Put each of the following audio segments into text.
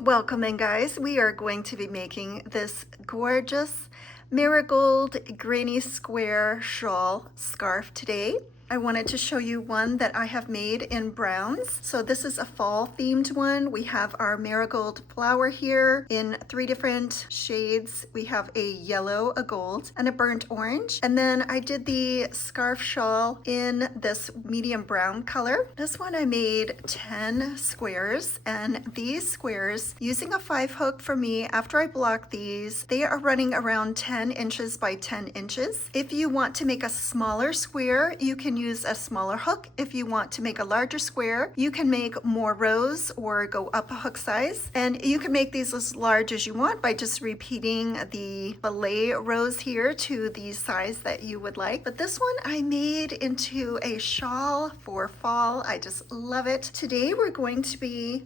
Welcome in, guys. We are going to be making this gorgeous Marigold Granny Square shawl scarf today. I wanted to show you one that I have made in browns. So this is a fall themed one. We have our marigold flower here in 3 different shades. We have a yellow, a gold, and a burnt orange. And then I did the scarf shawl in this medium brown color. This one I made 10 squares, and these squares, using a 5 hook for me, after I blocked these, they are running around 10 inches by 10 inches. If you want to make a smaller square, you can use a smaller hook. If you want to make a larger square, you can make more rows or go up a hook size. And you can make these as large as you want by just repeating the belay rows here to the size that you would like. But this one I made into a shawl for fall. I just love it. Today we're going to be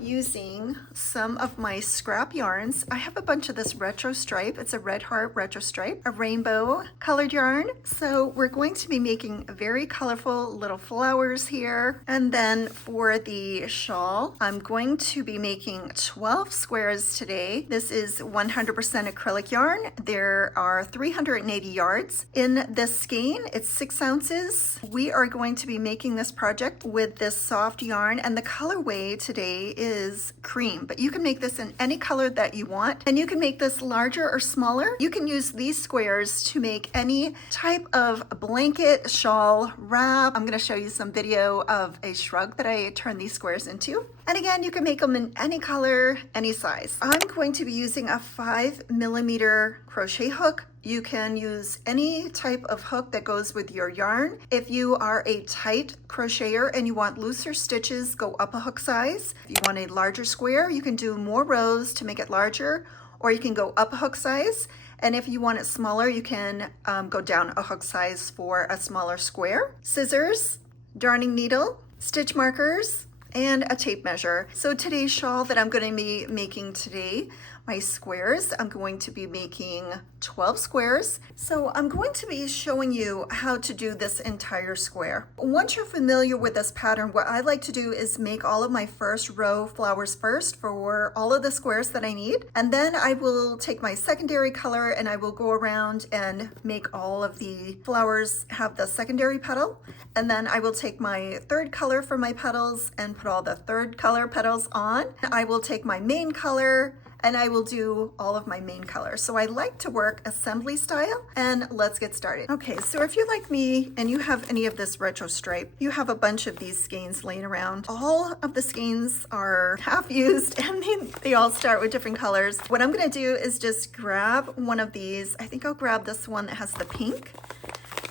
using some of my scrap yarns. I have a bunch of this retro stripe. It's a red heart retro stripe, a rainbow colored yarn. So we're going to be making very colorful little flowers here. And then for the shawl, I'm going to be making 12 squares today. This is 100% acrylic yarn. There are 380 yards in this skein. It's 6 ounces. We are going to be making this project with this soft yarn, and the colorway today is cream, but you can make this in any color that you want, and you can make this larger or smaller. You can use these squares to make any type of blanket, shawl, wrap. I'm going to show you some video of a shrug that I turned these squares into. And again, you can make them in any color, any size. I'm going to be using a 5mm crochet hook. You can use any type of hook that goes with your yarn. If you are a tight crocheter and you want looser stitches, go up a hook size. If you want a larger square, you can do more rows to make it larger, or you can go up a hook size. And if you want it smaller, you can go down a hook size for a smaller square. Scissors, darning needle, stitch markers, and a tape measure. So today's shawl that I'm going to be making today, my squares, I'm going to be making 12 squares. So I'm going to be showing you how to do this entire square. Once you're familiar with this pattern, what I like to do is make all of my first row flowers first for all of the squares that I need. And then I will take my secondary color and I will go around and make all of the flowers have the secondary petal. And then I will take my third color for my petals and put all the third color petals on. I will take my main color and I will do all of my main colors. So I like to work assembly style, and let's get started. Okay, so if you're like me and you have any of this retro stripe, you have a bunch of these skeins laying around. All of the skeins are half used and they all start with different colors. What I'm gonna do is just grab one of these. I think I'll grab this one that has the pink.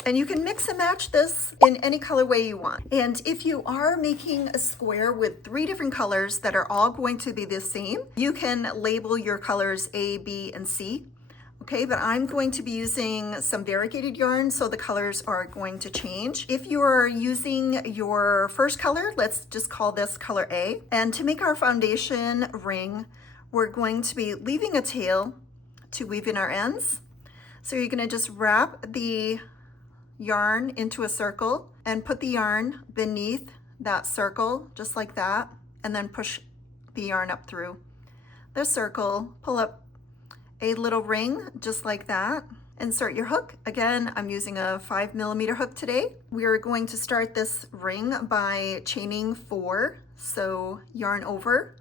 And you can mix and match this in any colorway you want. And if you are making a square with 3 different colors that are all going to be the same, you can label your colors A, B, and C. Okay, but I'm going to be using some variegated yarn, so the colors are going to change. If you are using your first color, let's just call this color A. And to make our foundation ring, we're going to be leaving a tail to weave in our ends. So you're gonna just wrap the yarn into a circle and put the yarn beneath that circle just like that, and then push the yarn up through the circle, pull up a little ring just like that. Insert your hook. Again, I'm using a 5mm hook today. We are going to start this ring by chaining 4. So yarn over,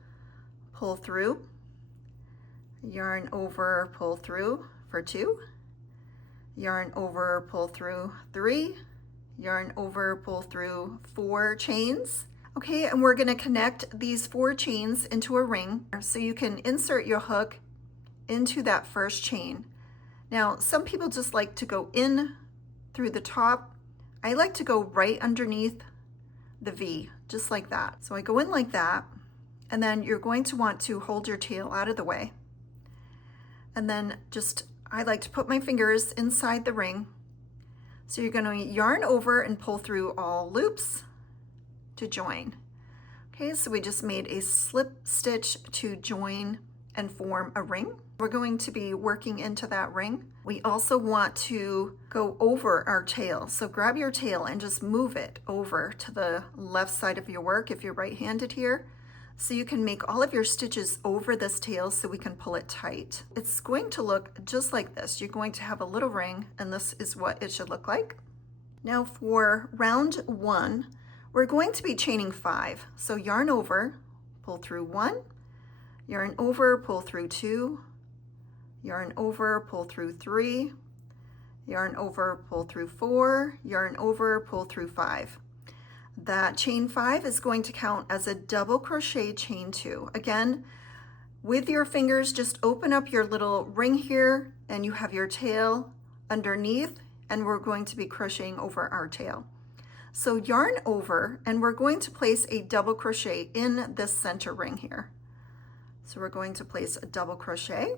pull through, yarn over, pull through for 2, yarn over, pull through 3, yarn over, pull through 4 chains. Okay, and we're gonna connect these 4 chains into a ring. So you can insert your hook into that first chain. Now, some people just like to go in through the top. I like to go right underneath the V, just like that. So I go in like that, And then you're going to want to hold your tail out of the way. And then I like to put my fingers inside the ring. So you're going to yarn over and pull through all loops to join. Okay, so we just made a slip stitch to join and form a ring. We're going to be working into that ring. We also want to go over our tail. So grab your tail and just move it over to the left side of your work if you're right-handed here. So you can make all of your stitches over this tail so we can pull it tight. It's going to look just like this. You're going to have a little ring, and this is what it should look like. Now for round 1, we're going to be chaining 5. So yarn over, pull through 1, yarn over, pull through 2, yarn over, pull through 3, yarn over, pull through 4, yarn over, pull through 5. That chain 5 is going to count as a double crochet chain 2. Again, with your fingers, just open up your little ring here and you have your tail underneath, and we're going to be crocheting over our tail. So yarn over, and we're going to place a double crochet in this center ring here. So we're going to place a double crochet.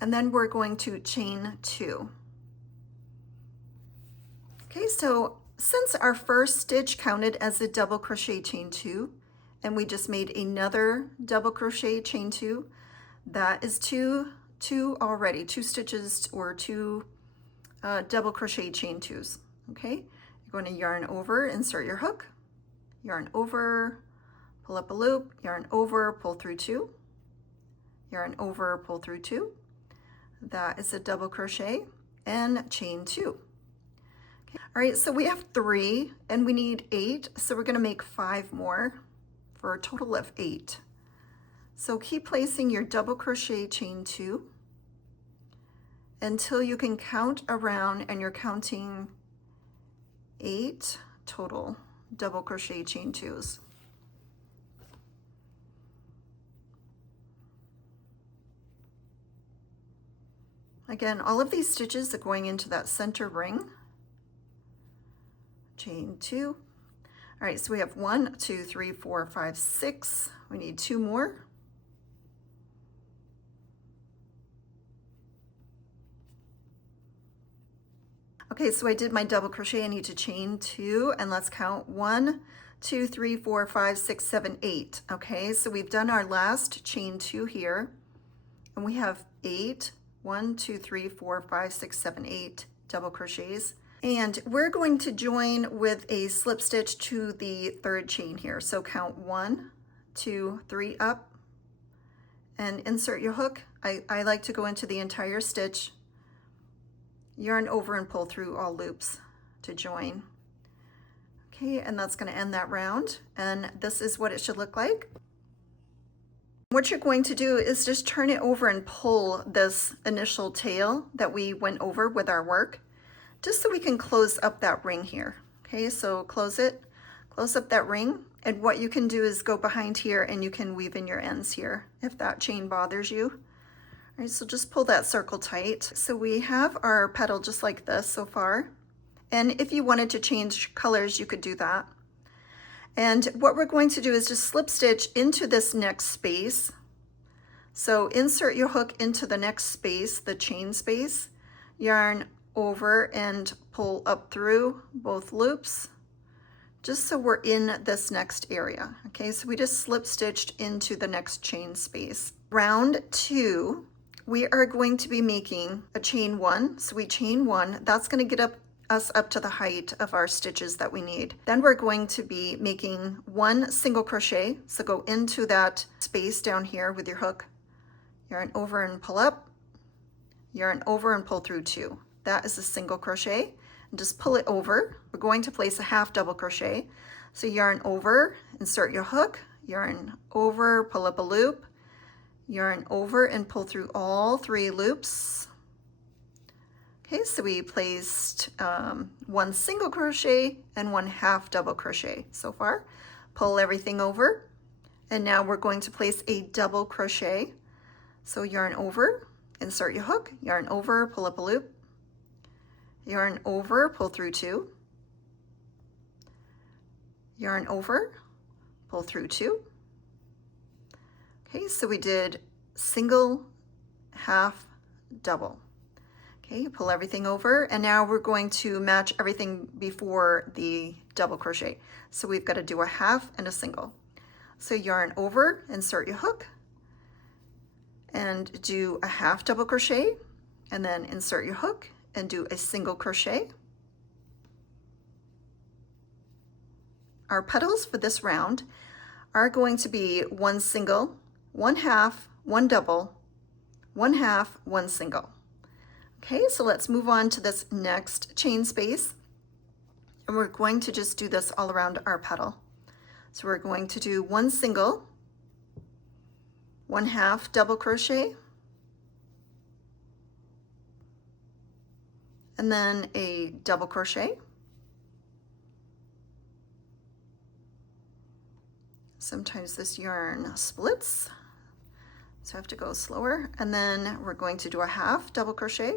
And then we're going to chain 2. Okay, so since our first stitch counted as a double crochet chain 2, and we just made another double crochet chain 2, that is two already, 2 stitches or 2 double crochet chain 2s. Okay, you're going to yarn over, insert your hook, yarn over, pull up a loop, yarn over, pull through 2, yarn over, pull through 2. That is a double crochet and chain 2. All right, so we have 3 and we need 8, so we're going to make 5 more for a total of 8. So keep placing your double crochet chain 2 until you can count around and you're counting 8 total double crochet chain 2s. Again, all of these stitches are going into that center ring. Chain 2. All right, so we have 1, 2, 3, 4, 5, 6. We need 2 more. Okay, so I did my double crochet. I need to chain 2, and let's count 1, 2, 3, 4, 5, 6, 7, 8. Okay, so we've done our last chain 2 here, and we have 8. 1, 2, 3, 4, 5, 6, 7, 8 double crochets. And we're going to join with a slip stitch to the 3rd chain here. So count 1, 2, 3 up and insert your hook. I like to go into the entire stitch, yarn over and pull through all loops to join. Okay, and that's going to end that round. And this is what it should look like. What you're going to do is just turn it over and pull this initial tail that we went over with our work, just so we can close up that ring here. Okay, so close up that ring, and what you can do is go behind here and you can weave in your ends here if that chain bothers you. All right, so just pull that circle tight. So we have our petal just like this so far, and if you wanted to change colors, you could do that. And what we're going to do is just slip stitch into this next space. So insert your hook into the next space, the chain space, yarn over and pull up through both loops, just so we're in this next area. Okay, so we just slip stitched into the next chain space. Round 2, we are going to be making a chain 1. So we chain 1, that's going to get us up to the height of our stitches that we need. Then we're going to be making 1 single crochet. So go into that space down here with your hook, yarn over and pull up, yarn over and pull through 2. That is a single crochet, and just pull it over. We're going to place a half double crochet. So yarn over, insert your hook, yarn over, pull up a loop, yarn over and pull through all 3 loops. Okay, so we placed 1 single crochet and 1 half double crochet so far. Pull everything over, and now we're going to place a double crochet. So yarn over, insert your hook, yarn over, pull up a loop, yarn over, pull through 2, yarn over, pull through 2. Okay, so we did single, half, double. Okay, pull everything over, and now we're going to match everything before the double crochet. So we've got to do a half and a single. So yarn over, insert your hook, and do a half double crochet, and then insert your hook and do a single crochet. Our petals for this round are going to be 1 single, 1 half, 1 double, 1 half, 1 single. Okay, so let's move on to this next chain space, and we're going to just do this all around our petal. So we're going to do 1 single, 1 half double crochet, and then a double crochet. Sometimes this yarn splits, so I have to go slower. And then we're going to do a half double crochet,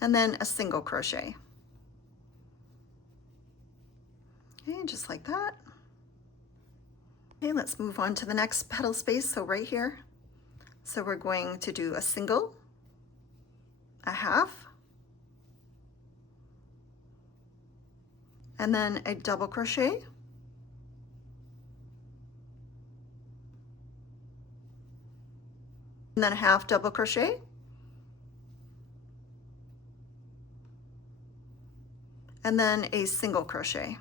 and then a single crochet. Okay, just like that. Okay, let's move on to the next petal space, so right here. So we're going to do a single, a half, and then a double crochet, and then a half double crochet, and then a single crochet.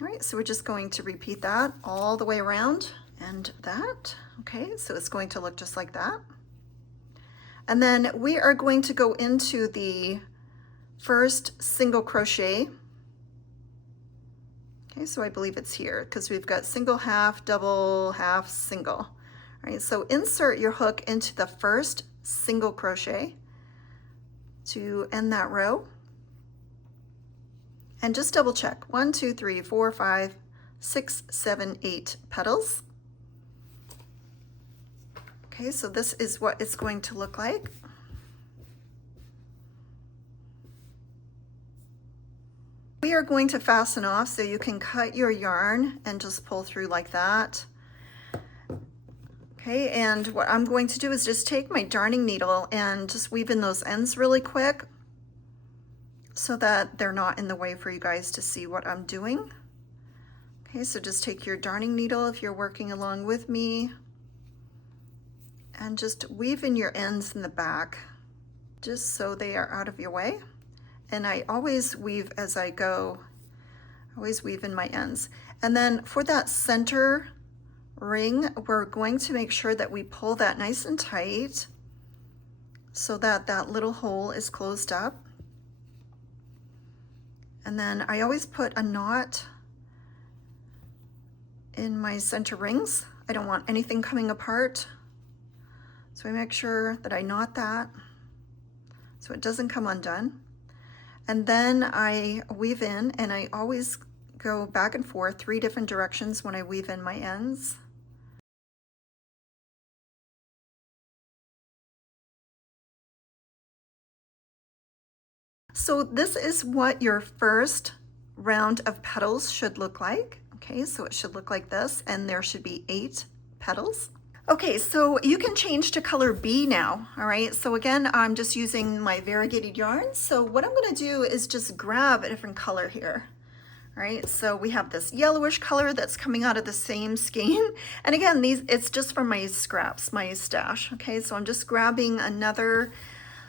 All right, so we're just going to repeat that all the way around, and that. Okay, so it's going to look just like that. And then we are going to go into the first single crochet. Okay, so I believe it's here because we've got single, half, double, half, single. All right, so insert your hook into the first single crochet to end that row. And just double check. 1, 2, 3, 4, 5, 6, 7, 8 petals. Okay, so this is what it's going to look like. We are going to fasten off, so you can cut your yarn and just pull through like that. Okay, and what I'm going to do is just take my darning needle and just weave in those ends really quick so that they're not in the way for you guys to see what I'm doing. Okay, so just take your darning needle if you're working along with me and just weave in your ends in the back just so they are out of your way. And I always weave as I go, always weave in my ends. And then for that center ring, we're going to make sure that we pull that nice and tight so that that little hole is closed up. And then I always put a knot in my center rings. I don't want anything coming apart. So I make sure that I knot that so it doesn't come undone. And then I weave in, and I always go back and forth 3 different directions when I weave in my ends. So this is what your first round of petals should look like. Okay, so it should look like this, and there should be 8 petals. Okay, so you can change to color B now, all right? So again, I'm just using my variegated yarn. So what I'm gonna do is just grab a different color here. All right, so we have this yellowish color that's coming out of the same skein. And again, it's just from my scraps, my stash, okay? So I'm just grabbing another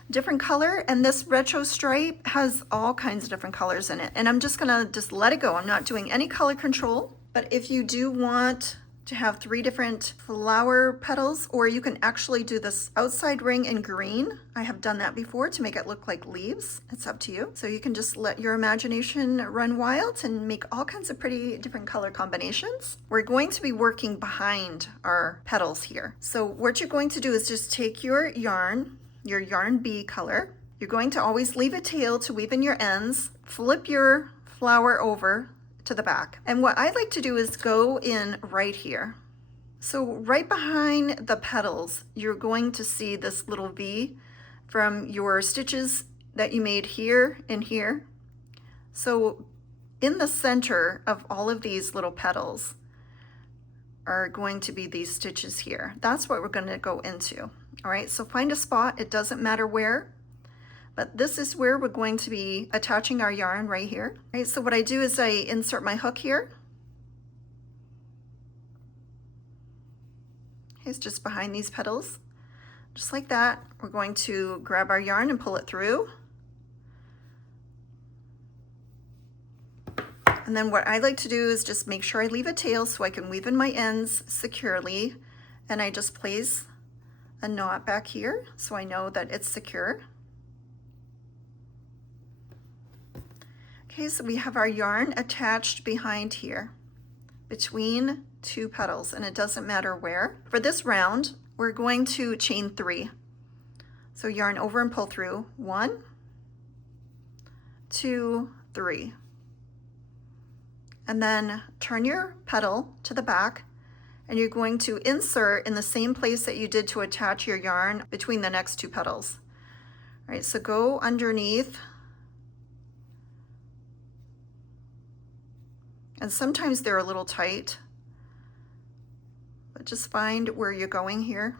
different color, and this retro stripe has all kinds of different colors in it, and I'm just gonna let it go. I'm not doing any color control, but if you do want to have 3 different flower petals, or you can actually do this outside ring in green. I have done that before to make it look like leaves. It's up to you. So you can just let your imagination run wild and make all kinds of pretty different color combinations. We're going to be working behind our petals here. So what you're going to do is just take your yarn B color. You're going to always leave a tail to weave in your ends, flip your flower over to the back. And what I like to do is go in right here. So right behind the petals, you're going to see this little V from your stitches that you made here and here. So in the center of all of these little petals are going to be these stitches here. That's what we're going to go into. All right, so find a spot. It doesn't matter where, but this is where we're going to be attaching our yarn right here. All right, so what I do is I insert my hook here. It's just behind these petals, just like that. We're going to grab our yarn and pull it through. And then what I like to do is just make sure I leave a tail so I can weave in my ends securely. And I just place a knot back here so I know that it's secure. Okay, so we have our yarn attached behind here between two petals, and it doesn't matter where. For this round, we're going to chain 3. So yarn over and pull through 1, 2, 3. And then turn your petal to the back, and you're going to insert in the same place that you did to attach your yarn between the next two petals. All right, so go underneath. And sometimes they're a little tight, but just find where you're going here.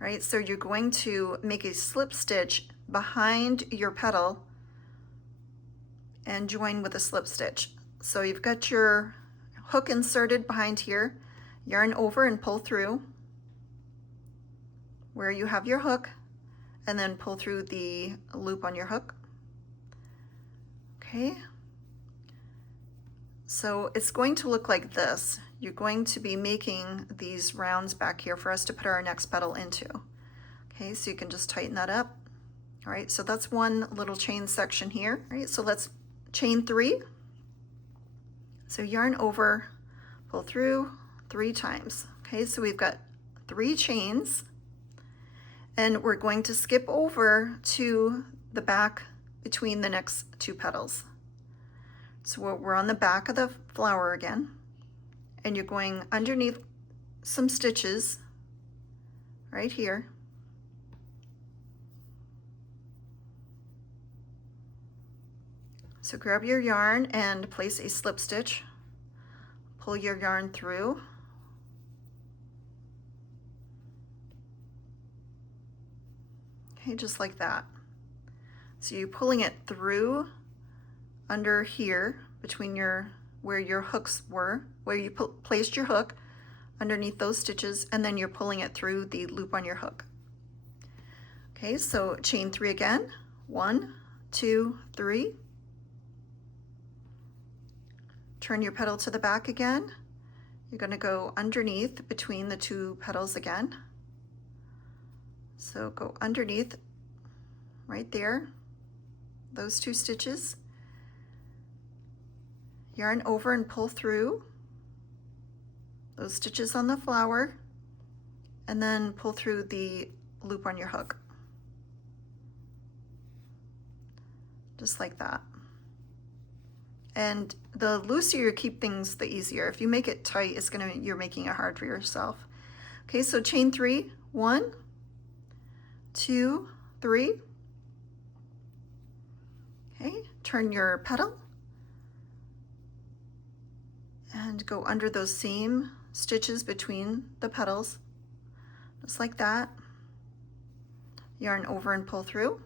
All right, so you're going to make a slip stitch behind your petal and join with a slip stitch. So you've got your hook inserted behind here, yarn over and pull through where you have your hook, and then pull through the loop on your hook. Okay. So it's going to look like this. You're going to be making these rounds back here for us to put our next petal into. Okay, so you can just tighten that up. All right, so that's one little chain section here. All right, so let's chain 3. So yarn over, pull through 3 times. Okay, so we've got 3 chains, and we're going to skip over to the back between the next 2 petals. So we're on the back of the flower again, and you're going underneath some stitches right here. So grab your yarn and place a slip stitch. Pull your yarn through. Okay, just like that. So you're pulling it through under here between where your hooks were, where you placed your hook underneath those stitches, and then you're pulling it through the loop on your hook. Okay, so chain 3 again. 1, 2, 3. Turn your petal to the back again. You're going to go underneath between the 2 petals again. So go underneath right there, those 2 stitches. Yarn over and pull through those stitches on the flower, and then pull through the loop on your hook. Just like that. And the looser you keep things, the easier. If you make it tight, you're making it hard for yourself. Okay, so chain 3, 1, 2, 3. Okay, turn your petal and go under those same stitches between the petals, just like that. Yarn over and pull through.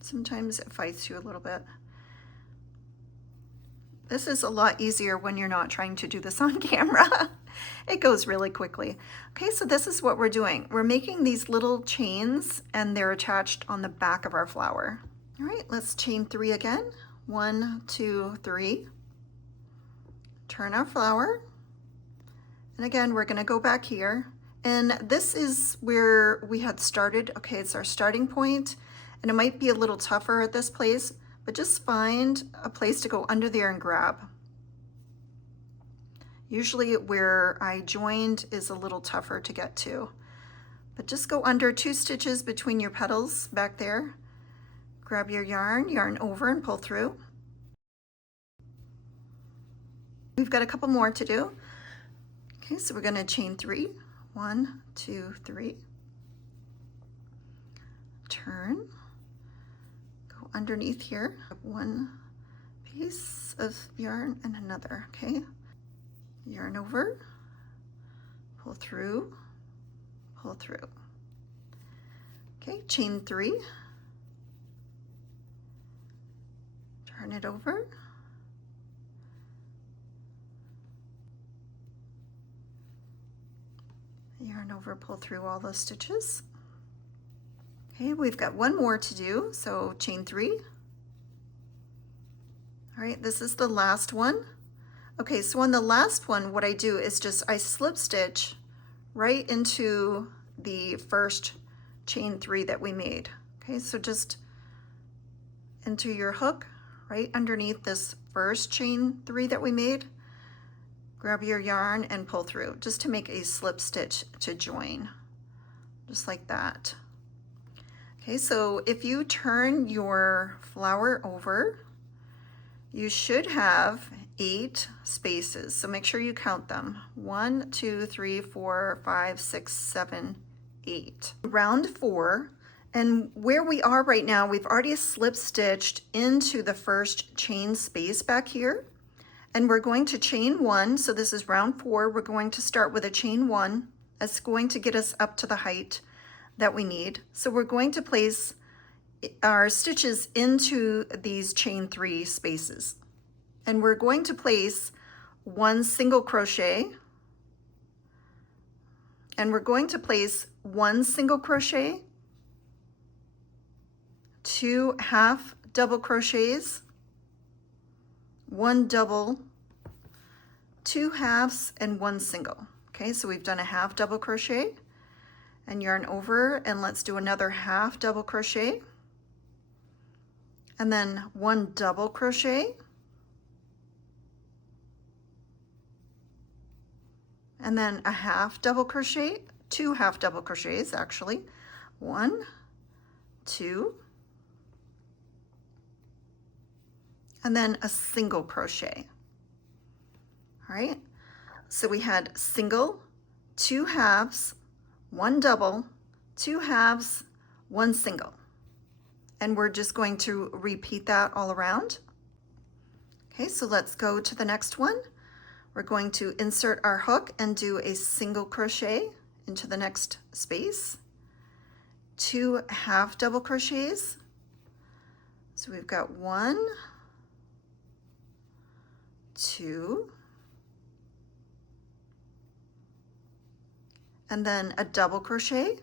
Sometimes it fights you a little bit. This is a lot easier when you're not trying to do this on camera. It goes really quickly. Okay, so this is what we're doing. We're making these little chains, and they're attached on the back of our flower. All right, let's chain 3 again. 1, 2, 3. Turn our flower. And again, we're gonna go back here. And this is where we had started. Okay, it's our starting point, and it might be a little tougher at this place, but just find a place to go under there and grab. Usually where I joined is a little tougher to get to, but just go under 2 stitches between your petals back there. Grab your yarn over and pull through. We've got a couple more to do. Okay, so we're going to chain 3. 1, 2, 3. Turn. Go underneath here. One piece of yarn and another. Okay. Yarn over. Pull through. Pull through. Okay, chain 3. Turn it over. Yarn over, pull through all those stitches. Okay, we've got one more to do, so chain 3. All right, this is the last one. Okay, so on the last one, what I do is just I slip stitch right into the first chain 3 that we made. Okay, so just into your hook, right underneath this first chain 3 that we made. Grab your yarn and pull through, just to make a slip stitch to join, just like that. Okay, so if you turn your flower over, you should have 8 spaces. So make sure you count them. 1, 2, 3, 4, 5, 6, 7, 8. Round 4, and where we are right now, we've already slip stitched into the first chain space back here. And we're going to chain 1, so this is round 4. We're going to start with a chain 1. That's going to get us up to the height that we need. So we're going to place our stitches into these chain 3 spaces. And we're going to place 1 single crochet. And we're going to place 1 single crochet, 2 half double crochets, 1 double, 2 halves, and 1 single. Okay, so we've done a half double crochet, and yarn over, and let's do another half double crochet, and then 1 double crochet, and then a half double crochet, 2 half double crochets actually, 1, 2, and then a single crochet. All right, so we had single, 2 halves, 1 double, 2 halves, 1 single. And we're just going to repeat that all around. Okay, so let's go to the next one. We're going to insert our hook and do a single crochet into the next space, 2 half double crochets. So we've got 1, 2, and then a double crochet.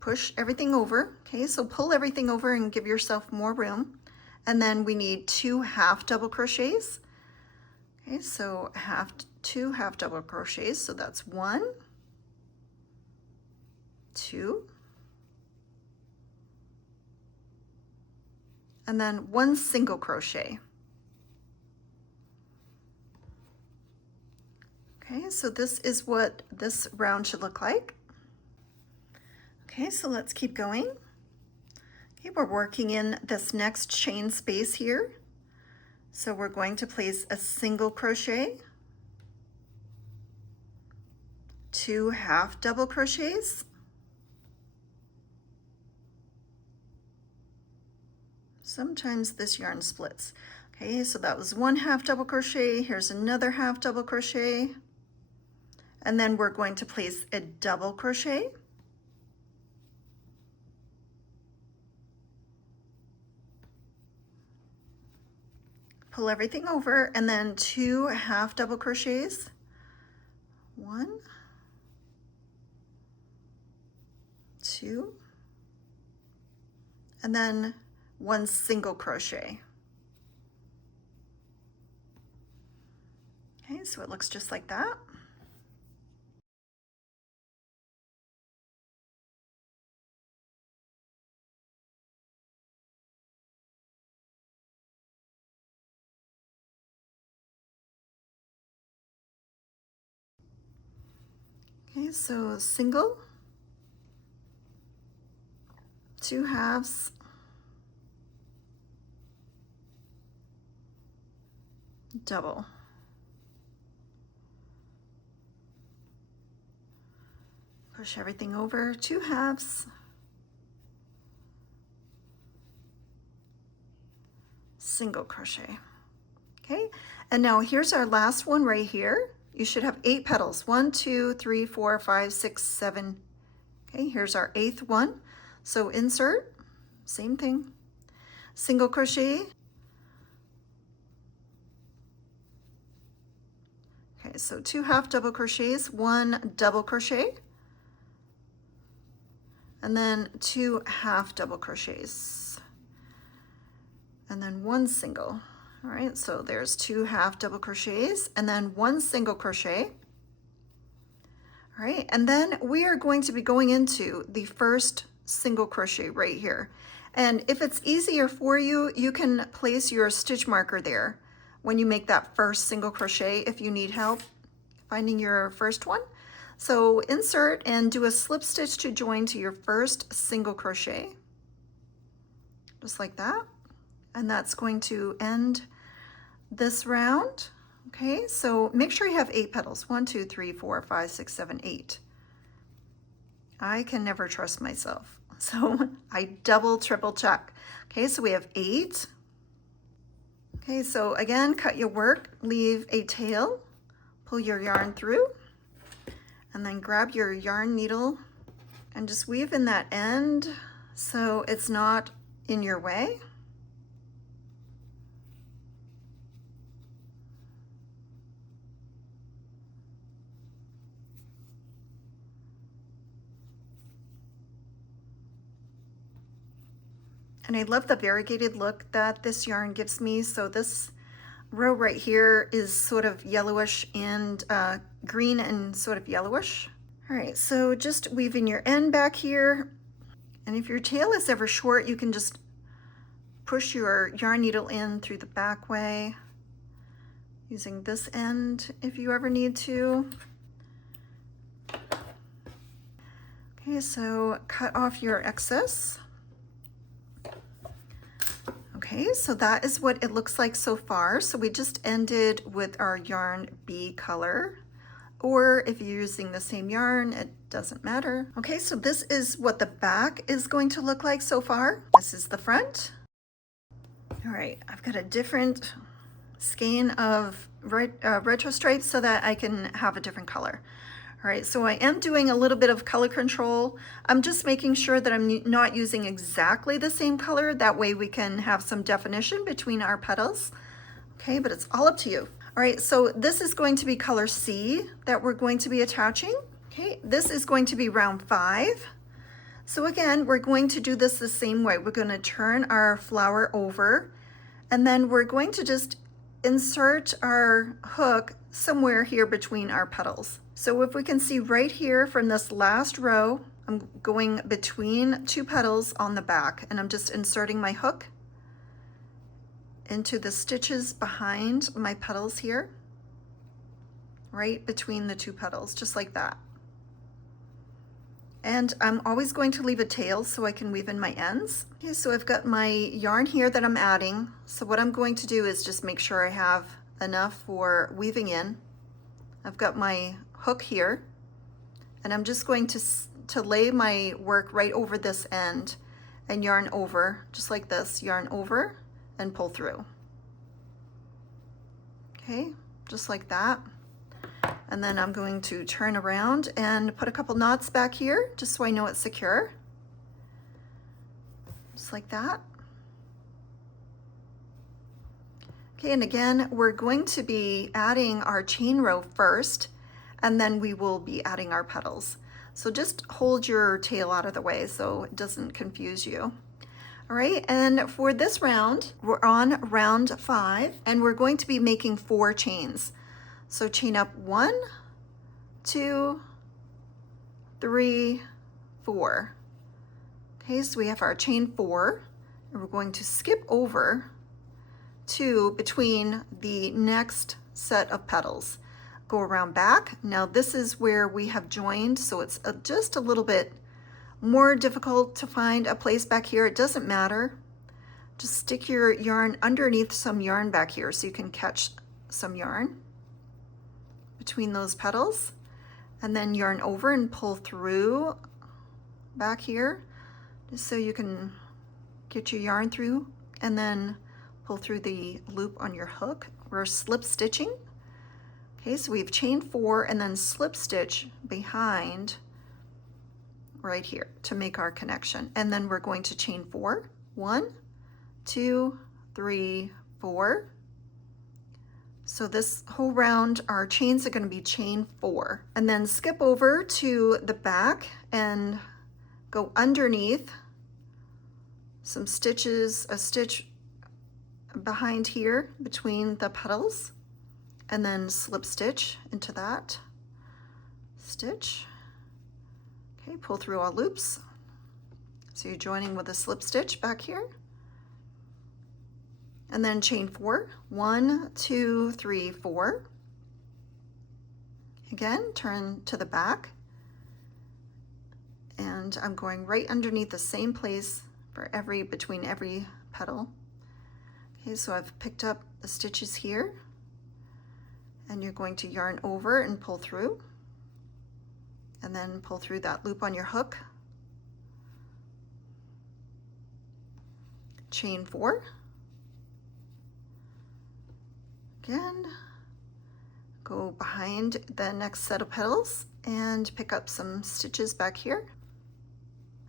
Push everything over. Okay, so pull everything over and give yourself more room. And then we need 2 half double crochets. Okay, so 2 half double crochets. So that's 1, 2, and then 1 single crochet. Okay, so this is what this round should look like. Okay, so let's keep going. Okay, we're working in this next chain space here. So we're going to place a single crochet, 2 half double crochets, sometimes this yarn splits. Okay, so that was 1 half double crochet. Here's another half double crochet. And then we're going to place a double crochet. Pull everything over, and then 2 half double crochets. 1, 2, and then 1 single crochet. Okay, so it looks just like that. Okay, so single, 2 halves, double. Push everything over, 2 halves, single crochet. Okay, and now here's our last one right here. You should have 8 petals. 1, 2, 3, 4, 5, 6, 7. Okay, here's our 8th one. So insert, same thing, single crochet. Okay, so 2 half double crochets, 1 double crochet, and then 2 half double crochets, and then 1 single. All right, so there's 2 half double crochets and then 1 single crochet. All right, and then we are going to be going into the first single crochet right here. And if it's easier for you, you can place your stitch marker there when you make that first single crochet if you need help finding your first one. So insert and do a slip stitch to join to your first single crochet, just like that. And that's going to end this round. Okay, so make sure you have 8 petals. 1, 2, 3, 4, 5, 6, 7, 8. I can never trust myself, so I double, triple check. Okay, so we have 8. Okay, so again, cut your work, leave a tail, pull your yarn through, and then grab your yarn needle and just weave in that end so it's not in your way. And I love the variegated look that this yarn gives me. So this row right here is sort of yellowish and green and sort of yellowish. All right, so just weaving your end back here. And if your tail is ever short, you can just push your yarn needle in through the back way, using this end if you ever need to. Okay, so cut off your excess. Okay, so that is what it looks like so far. So we just ended with our yarn B color, or if you're using the same yarn, it doesn't matter. Okay, so this is what the back is going to look like so far. This is the front. All right, I've got a different skein of retro stripes so that I can have a different color. All right, so I am doing a little bit of color control. I'm just making sure that I'm not using exactly the same color. That way we can have some definition between our petals. Okay, but it's all up to you. All right, so this is going to be color C that we're going to be attaching. Okay, this is going to be round 5. So again, we're going to do this the same way. We're going to turn our flower over, and then we're going to just insert our hook somewhere here between our petals. So if we can see right here from this last row, I'm going between 2 petals on the back, and I'm just inserting my hook into the stitches behind my petals here, right between the 2 petals, just like that. And I'm always going to leave a tail so I can weave in my ends. Okay, so I've got my yarn here that I'm adding. So what I'm going to do is just make sure I have enough for weaving in. I've got my hook here, and I'm just going to lay my work right over this end and yarn over, just like this, yarn over and pull through. Okay, just like that. And then I'm going to turn around and put a couple knots back here just so I know it's secure. Just like that. Okay, and again, we're going to be adding our chain row first, and then we will be adding our petals. So just hold your tail out of the way so it doesn't confuse you. All right, and for this round, we're on round 5, and we're going to be making 4 chains. So chain up 1, 2, 3, 4. Okay, so we have our chain 4, and we're going to skip over to between the next set of petals. Go around back. Now this is where we have joined, so it's just a little bit more difficult to find a place back here. It doesn't matter. Just stick your yarn underneath some yarn back here so you can catch some yarn between those petals, and then yarn over and pull through back here, just so you can get your yarn through, and then pull through the loop on your hook. We're slip stitching. Okay, so we've chained 4 and then slip stitch behind right here to make our connection. And then we're going to chain 4. 1, 2, 3, 4. So this whole round, our chains are going to be chain 4. And then skip over to the back and go underneath some stitches, a stitch behind here between the petals, and then slip stitch into that stitch. Okay, pull through all loops. So you're joining with a slip stitch back here. And then chain 4. 1, 2, 3, 4. Again, turn to the back. And I'm going right underneath the same place for between every petal. Okay, so I've picked up the stitches here, and you're going to yarn over and pull through, and then pull through that loop on your hook. Chain 4. Again, go behind the next set of petals and pick up some stitches back here.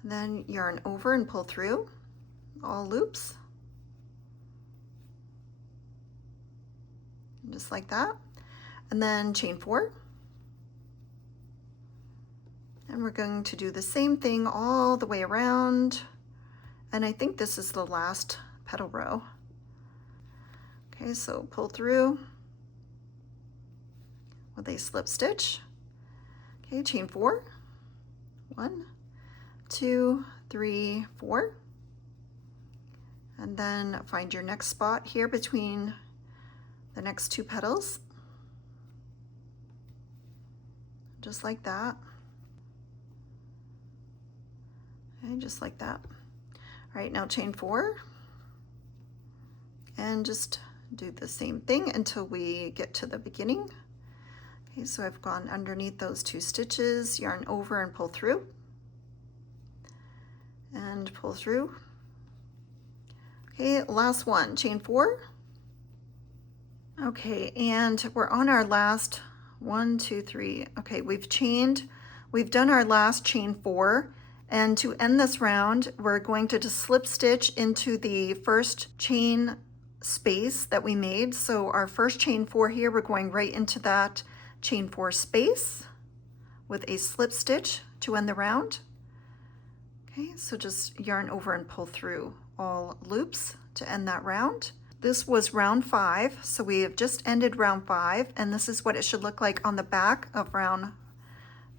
And then yarn over and pull through all loops. Just like that. And then chain 4. And we're going to do the same thing all the way around. And I think this is the last petal row. Okay, so pull through with a slip stitch. Okay, chain 4. 1, 2, 3, 4. And then find your next spot here between the next 2 petals. Just like that. Okay, just like that. All right, now chain 4. And just do the same thing until we get to the beginning. Okay, so I've gone underneath those 2 stitches, yarn over and pull through. And pull through. Okay, last one, chain 4. Okay, and we're on our last 1, 2, 3. Okay, we've done our last chain 4. And to end this round, we're going to just slip stitch into the first chain space that we made. So our first chain 4 here, we're going right into that chain 4 space with a slip stitch to end the round. Okay, so just yarn over and pull through all loops to end that round. This was round 5, so we have just ended round 5, and this is what it should look like on the back of round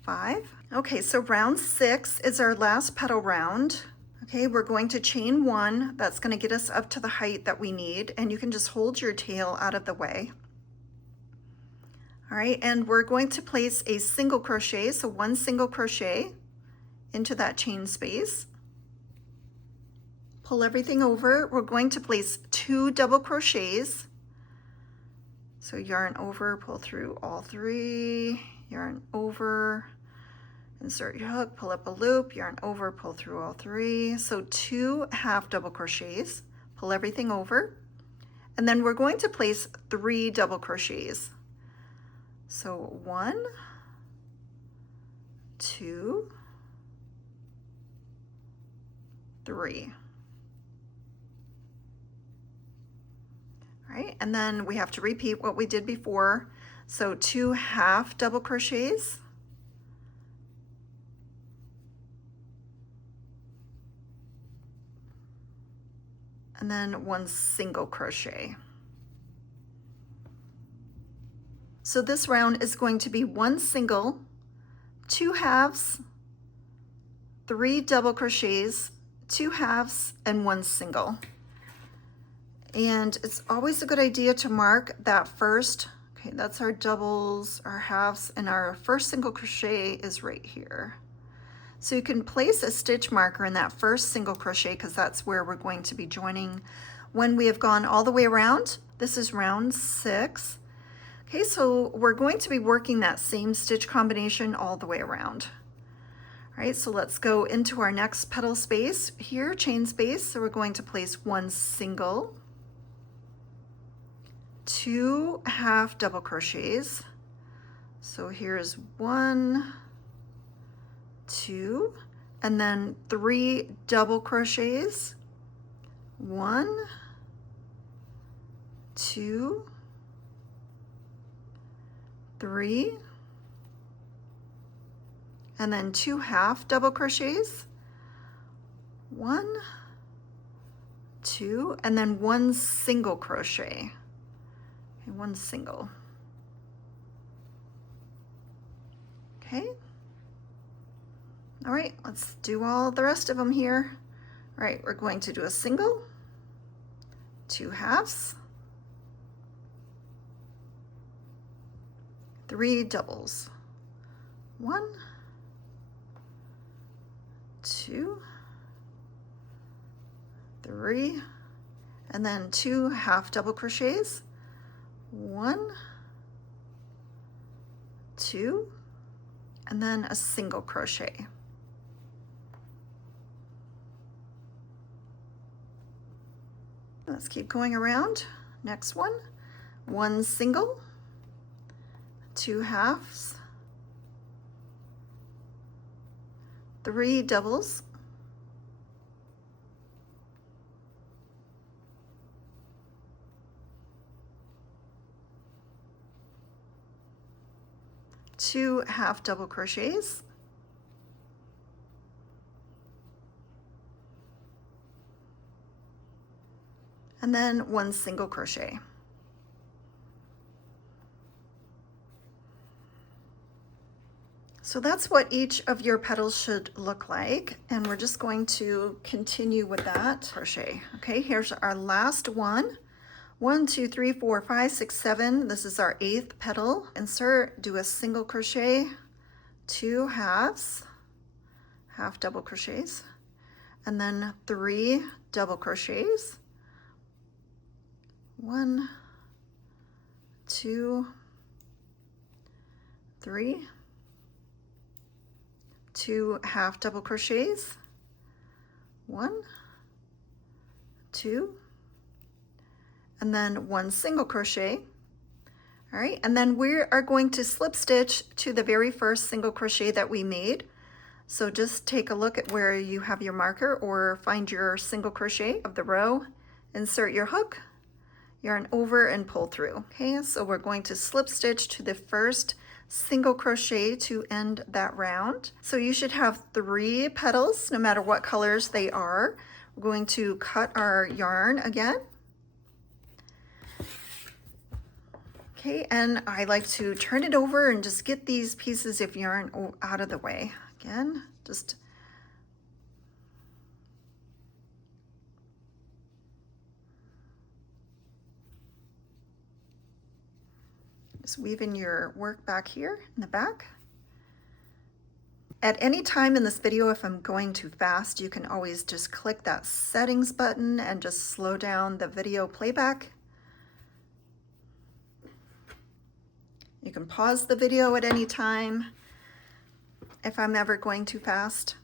5. Okay, so round 6 is our last petal round. Okay, we're going to chain 1. That's going to get us up to the height that we need, and you can just hold your tail out of the way. All right, and we're going to place a single crochet, so 1 single crochet into that chain space. Pull everything over. We're going to place 2 double crochets. So yarn over, pull through all 3, yarn over, insert your hook, pull up a loop, yarn over, pull through all 3. So 2 half double crochets, pull everything over, and then we're going to place 3 double crochets. So 1, 2, 3. All right, and then we have to repeat what we did before. So 2 half double crochets, and then 1 single crochet. So this round is going to be 1 single, 2 halves, 3 double crochets, 2 halves, and 1 single. And it's always a good idea to mark that first. Okay, that's our doubles, our halves, and our first single crochet is right here. So you can place a stitch marker in that first single crochet because that's where we're going to be joining when we have gone all the way around. This is round 6. Okay, so we're going to be working that same stitch combination all the way around. All right, so let's go into our next petal space here, chain space. So we're going to place 1 single, 2 half double crochets. So here's 1, 2, and then 3 double crochets. 1, 2, 3, and then 2 half double crochets. 1, 2, and then 1 single crochet. Okay, 1 single. Okay. All right, let's do all the rest of them here. All right, we're going to do a single, 2 halves, 3 doubles. 1, 2, 3, and then 2 half double crochets. 1, 2, and then a single crochet. Let's keep going around. Next one, 1 single, 2 halves, 3 doubles, 2 half double crochets, and then 1 single crochet. So that's what each of your petals should look like, and we're just going to continue with that crochet. Okay, here's our last one. 1, 2, 3, 4, 5, 6, 7. This is our 8th petal. Insert, do a single crochet, 2 halves, half double crochets, and then 3 double crochets. 1, 2, 3, 2 half double crochets, 1, 2, and then 1 single crochet. All right, and then we are going to slip stitch to the very first single crochet that we made. So just take a look at where you have your marker or find your single crochet of the row, insert your hook, yarn over and pull through. Okay, so we're going to slip stitch to the first single crochet to end that round. So you should have 3 petals, no matter what colors they are. We're going to cut our yarn again. Okay, and I like to turn it over and just get these pieces of yarn out of the way. Again, just weave in your work back here in the back. At any time in this video, if I'm going too fast, you can always just click that settings button and just slow down the video playback. You can pause the video at any time if I'm ever going too fast.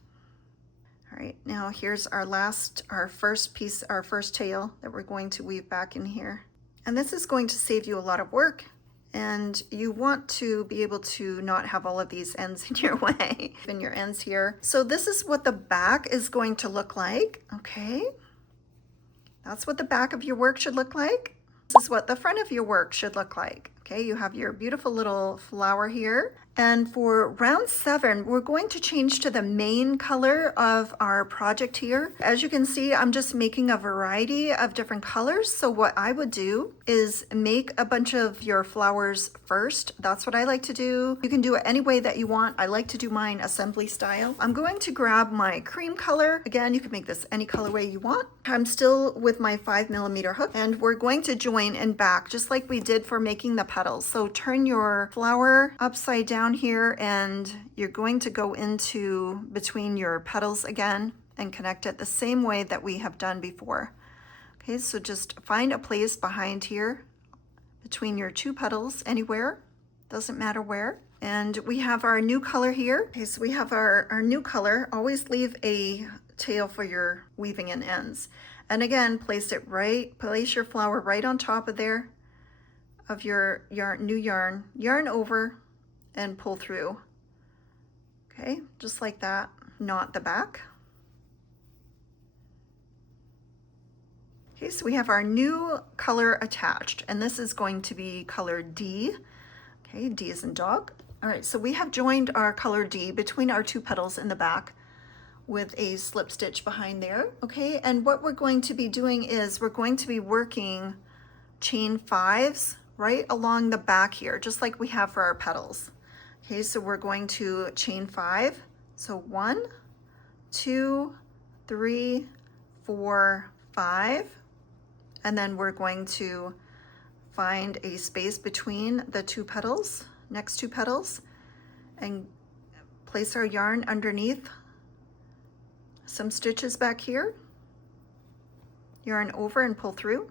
All right, now here's our first piece, our first tail that we're going to weave back in here. And this is going to save you a lot of work, and you want to be able to not have all of these ends in your way, in your ends here. So this is what the back is going to look like, okay? That's what the back of your work should look like. This is what the front of your work should look like. Okay, you have your beautiful little flower here. And for round 7, we're going to change to the main color of our project here. As you can see, I'm just making a variety of different colors. So what I would do is make a bunch of your flowers first. That's what I like to do. You can do it any way that you want. I like to do mine assembly style. I'm going to grab my cream color. Again, you can make this any color way you want. I'm still with my 5mm hook, and we're going to join in back just like we did for making the petals. So turn your flower upside down here, and you're going to go into between your petals again and connect it the same way that we have done before. Okay, so just find a place behind here, between your two petals anywhere, doesn't matter where. And we have our new color here. Okay, so we have our new color. Always leave a tail for your weaving in ends. And again, place your flower right on top of there, of your new yarn. Yarn over and pull through. Okay, just like that. Knot the back. Okay, so we have our new color attached, and this is going to be color D. Okay, D is in dog. All right, so we have joined our color D between our two petals in the back with a slip stitch behind there. Okay, and what we're going to be doing is we're going to be working chain 5s right along the back here, just like we have for our petals. Okay, so we're going to chain 5. So 1, 2, 3, 4, 5. And then we're going to find a space between the two petals, next two petals, and place our yarn underneath some stitches back here. Yarn over and pull through.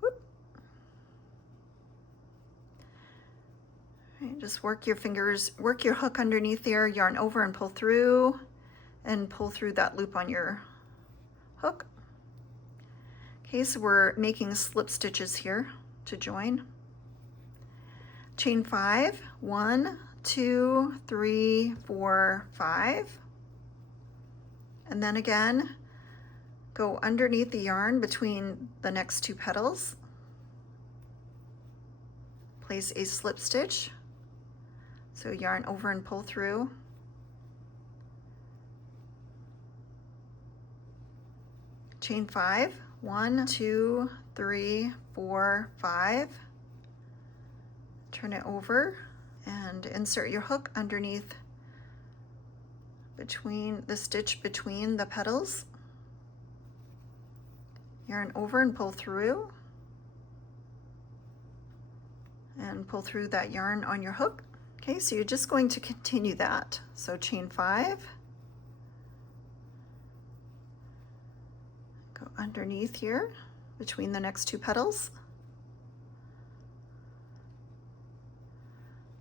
Whoop. Right, just work your fingers, work your hook underneath there, yarn over and pull through that loop on your hook. Okay, so we're making slip stitches here to join. Chain 5, 1, 2, 3, 4, 5. And then again, go underneath the yarn between the next two petals. Place a slip stitch. So yarn over and pull through. Chain 5, 1, 2, 3, 4, 5. Turn it over and insert your hook underneath between the stitch between the petals. Yarn over and pull through. And pull through that yarn on your hook. Okay, so you're just going to continue that. So chain 5. Go underneath here between the next two petals.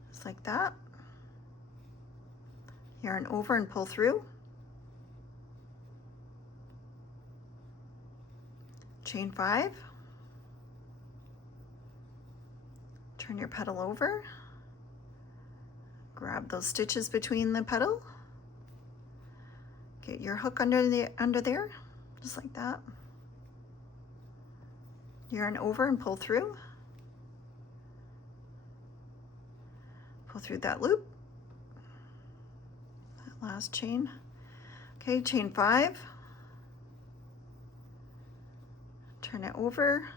Just like that. Yarn over and pull through. Chain 5. Turn your petal over. Grab those stitches between the petal. Get your hook under there, just like that. Yarn over and pull through. Pull through that loop. That last chain. Okay, chain 5. Turn it over.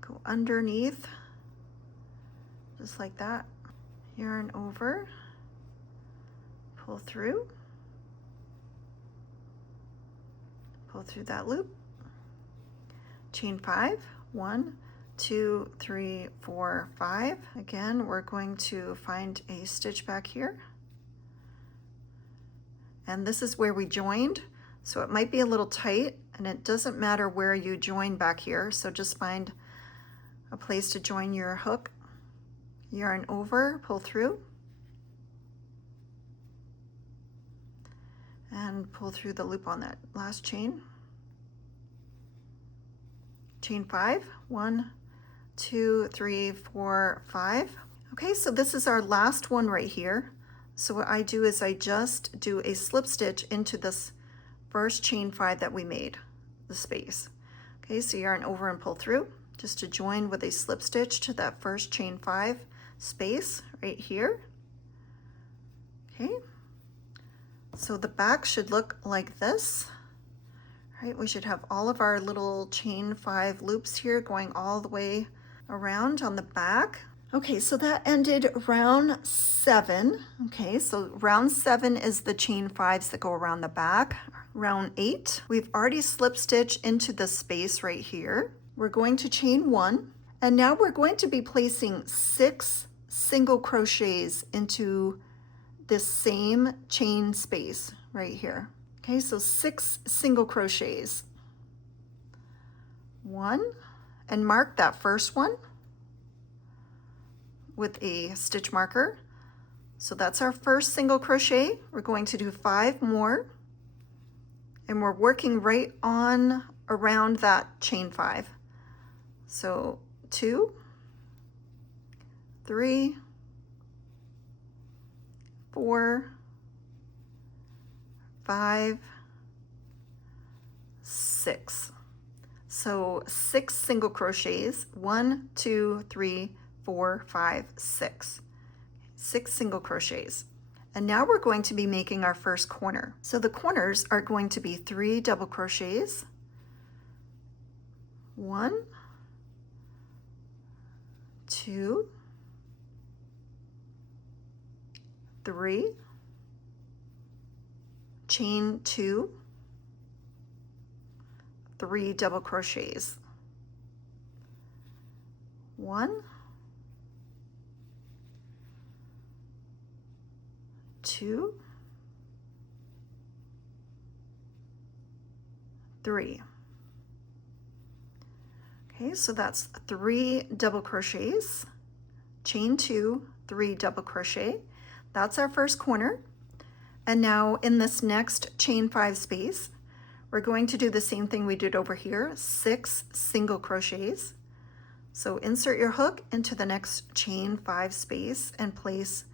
Go underneath. Just like that. Yarn over, pull through that loop. Chain 5, 1, 2, 3, 4, 5. Again, we're going to find a stitch back here. And this is where we joined, so it might be a little tight, and it doesn't matter where you join back here, so just find a place to join your hook. Yarn over, pull through, and pull through the loop on that last chain. Chain 5, 1, 2, 3, 4, 5. Okay, so this is our last one right here. So what I do is I just do a slip stitch into this first chain 5 that we made, the space. Okay, so yarn over and pull through just to join with a slip stitch to that first chain 5 space right here. Okay, so the back should look like this. Right, we should have all of our little chain 5 loops here going all the way around on the back. Okay, so that ended round 7. Okay, so round 7 is the chain 5s that go around the back. Round 8, we've already slip stitched into the space right here. We're going to chain 1, and now we're going to be placing 6 single crochets into this same chain space right here. Okay, so 6 single crochets. 1, and mark that first one with a stitch marker. So that's our first single crochet. We're going to do 5 more, and we're working right on around that chain 5. So 2, 3, 4, 5, 6. So 6 single crochets, 1, 2, 3, 4, 5, 6. 6 single crochets. And now we're going to be making our first corner. So the corners are going to be 3 double crochets, 1, 2, 3, chain 2, 3 double crochets, 1, 2, 3. Okay, so that's 3 double crochets, chain 2, 3 double crochet. That's our first corner. And now in this next chain 5 space, we're going to do the same thing we did over here, 6 single crochets. So insert your hook into the next chain 5 space and place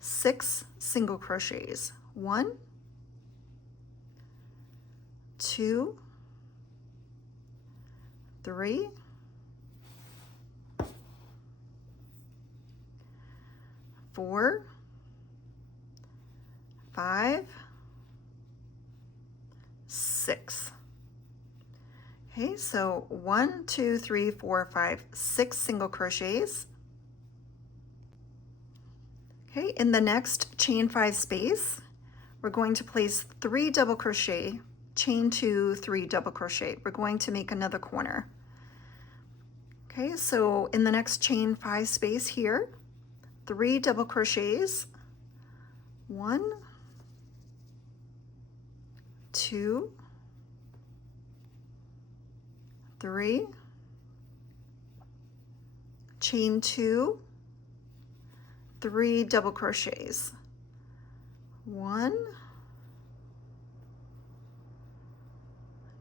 6 single crochets. 1, 2, 3, 4, 5, 6. Okay, so 1, 2, 3, 4, 5, 6 single crochets. Okay, in the next chain 5 space, we're going to place 3 double crochet, chain 2, 3 double crochet. We're going to make another corner. Okay, so in the next chain 5 space here, 3 double crochets, 1, 2, 3, chain 2, 3 double crochets, 1,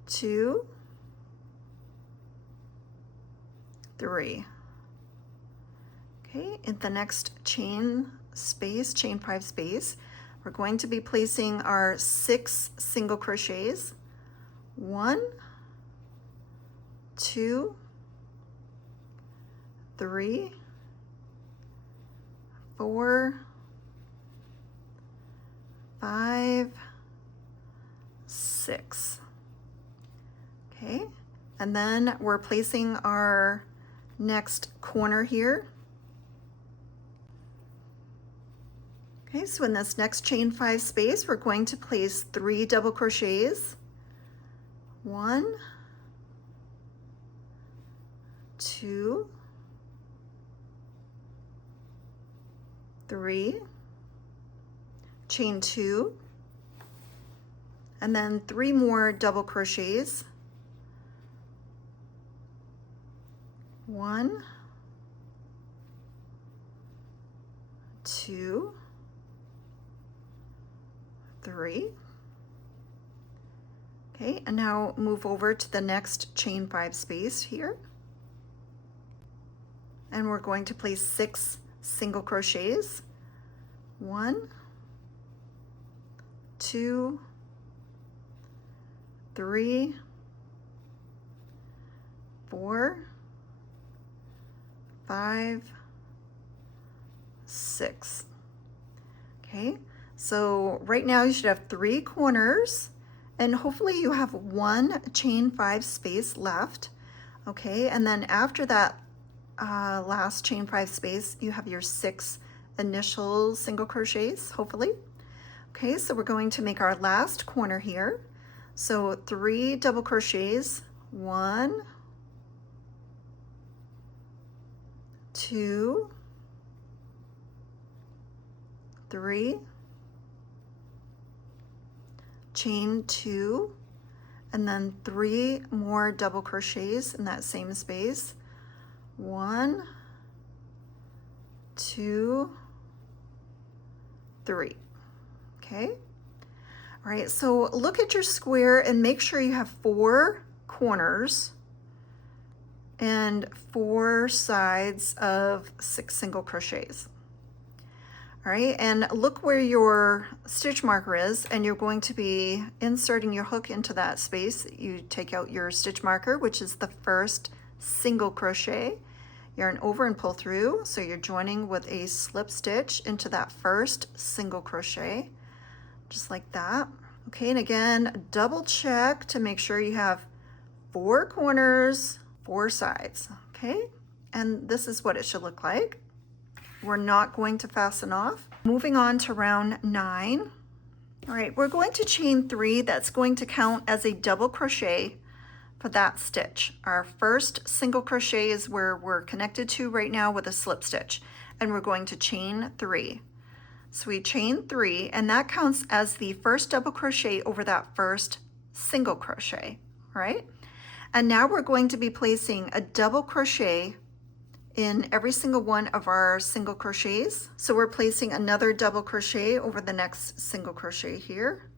2, 3. Okay, in the next chain space, chain 5 space, we're going to be placing our 6 single crochets, 1, 2, 3, 4, 5, 6. Okay, and then we're placing our next corner here. Okay, so in this next chain 5 space, we're going to place 3 double crochets, 1, 2, 3, chain 2, and then 3 more double crochets, 1, 2, 3. Okay, and now move over to the next chain 5 space here. And we're going to place 6 single crochets, 1, 2, 3, 4, 5, 6. Okay, so right now you should have 3 corners, and hopefully you have 1 chain 5 space left. Okay, and then after that last chain 5 space, you have your 6 initial single crochets, hopefully. Okay, so we're going to make our last corner here. So 3 double crochets, 1, 2, 3, chain 2, and then 3 more double crochets in that same space. 1, 2, 3. Okay. All right, so look at your square and make sure you have 4 corners and 4 sides of 6 single crochets. All right, and look where your stitch marker is, and you're going to be inserting your hook into that space. You take out your stitch marker, which is the first single crochet, yarn over and pull through, so you're joining with a slip stitch into that first single crochet, just like that. Okay, and again, double check to make sure you have 4 corners, 4 sides, okay? And this is what it should look like. We're not going to fasten off. Moving on to round 9. All right, we're going to chain 3. That's going to count as a double crochet for that stitch. Our first single crochet is where we're connected to right now with a slip stitch, and we're going to chain 3. So we chain 3, and that counts as the first double crochet over that first single crochet, right? And now we're going to be placing a double crochet in every single one of our single crochets. So we're placing another double crochet over the next single crochet here.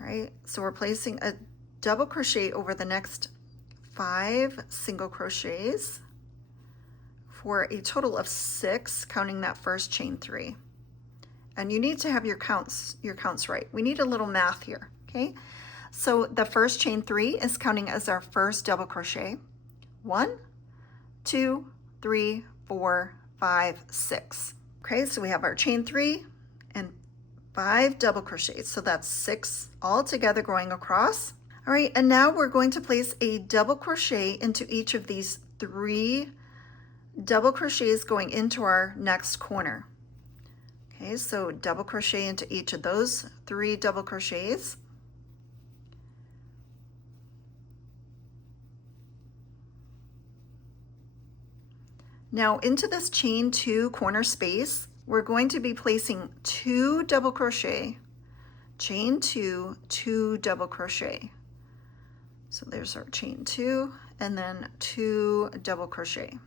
All right, so we're placing a double crochet over the next 5 single crochets for a total of 6, counting that first chain 3. And you need to have your counts right. We need a little math here, okay? So the first chain 3 is counting as our first double crochet. 1, 2, 3, 4, 5, 6. Okay, so we have our chain 3 and 5 double crochets. So that's 6 all together going across. All right, and now we're going to place a double crochet into each of these 3 double crochets going into our next corner. Okay, so double crochet into each of those 3 double crochets. Now into this chain 2 corner space, we're going to be placing 2 double crochet, chain 2, 2 double crochet. So there's our chain 2 and then 2 double crochet.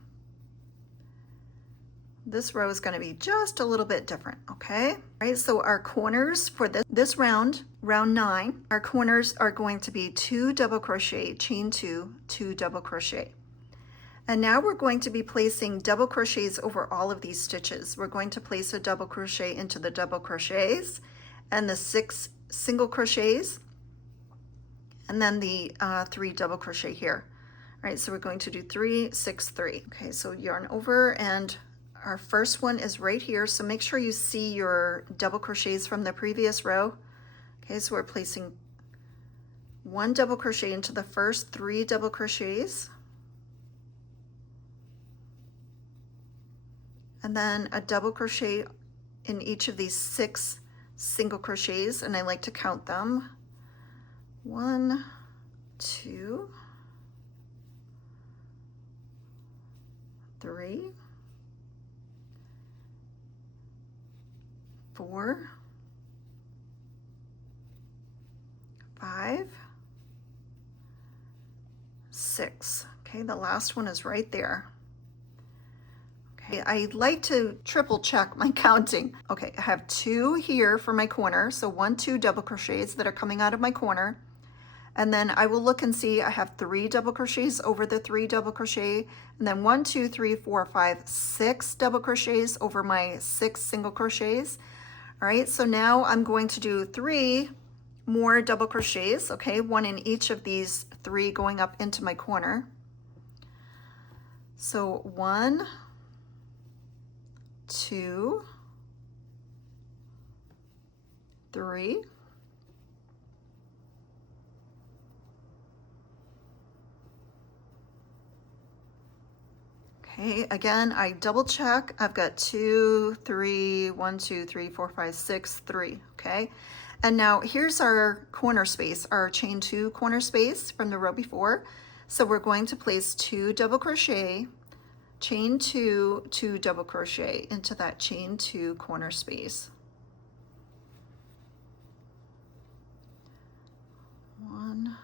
This row is going to be just a little bit different, okay? All right, so our corners for this round, round 9, our corners are going to be 2 double crochet, chain 2, 2 double crochet. And now we're going to be placing double crochets over all of these stitches. We're going to place a double crochet into the double crochets and the 6 single crochets, and then the 3 double crochet here. All right, so we're going to do 3, 6, 3. Okay, so yarn over, and our first one is right here, so make sure you see your double crochets from the previous row. Okay, so we're placing 1 double crochet into the first 3 double crochets, and then a double crochet in each of these 6 single crochets, and I like to count them. 1, 2, 3, 4, 5, 6. Okay, the last one is right there. Okay, I like to triple check my counting. Okay, I have 2 here for my corner, so 1, 2 double crochets that are coming out of my corner. And then I will look and see I have 3 double crochets over the 3 double crochet, and then 1, 2, 3, 4, 5, 6 double crochets over my 6 single crochets. All right, so now I'm going to do 3 more double crochets, okay, 1 in each of these 3 going up into my corner. So 1, 2, 3, okay, again, I double check. I've got 2, 3, 1, 2, 3, 4, 5, 6, 3, okay? And now here's our corner space, our chain 2 corner space from the row before. So we're going to place 2 double crochet, chain 2, 2 double crochet into that chain 2 corner space. 1,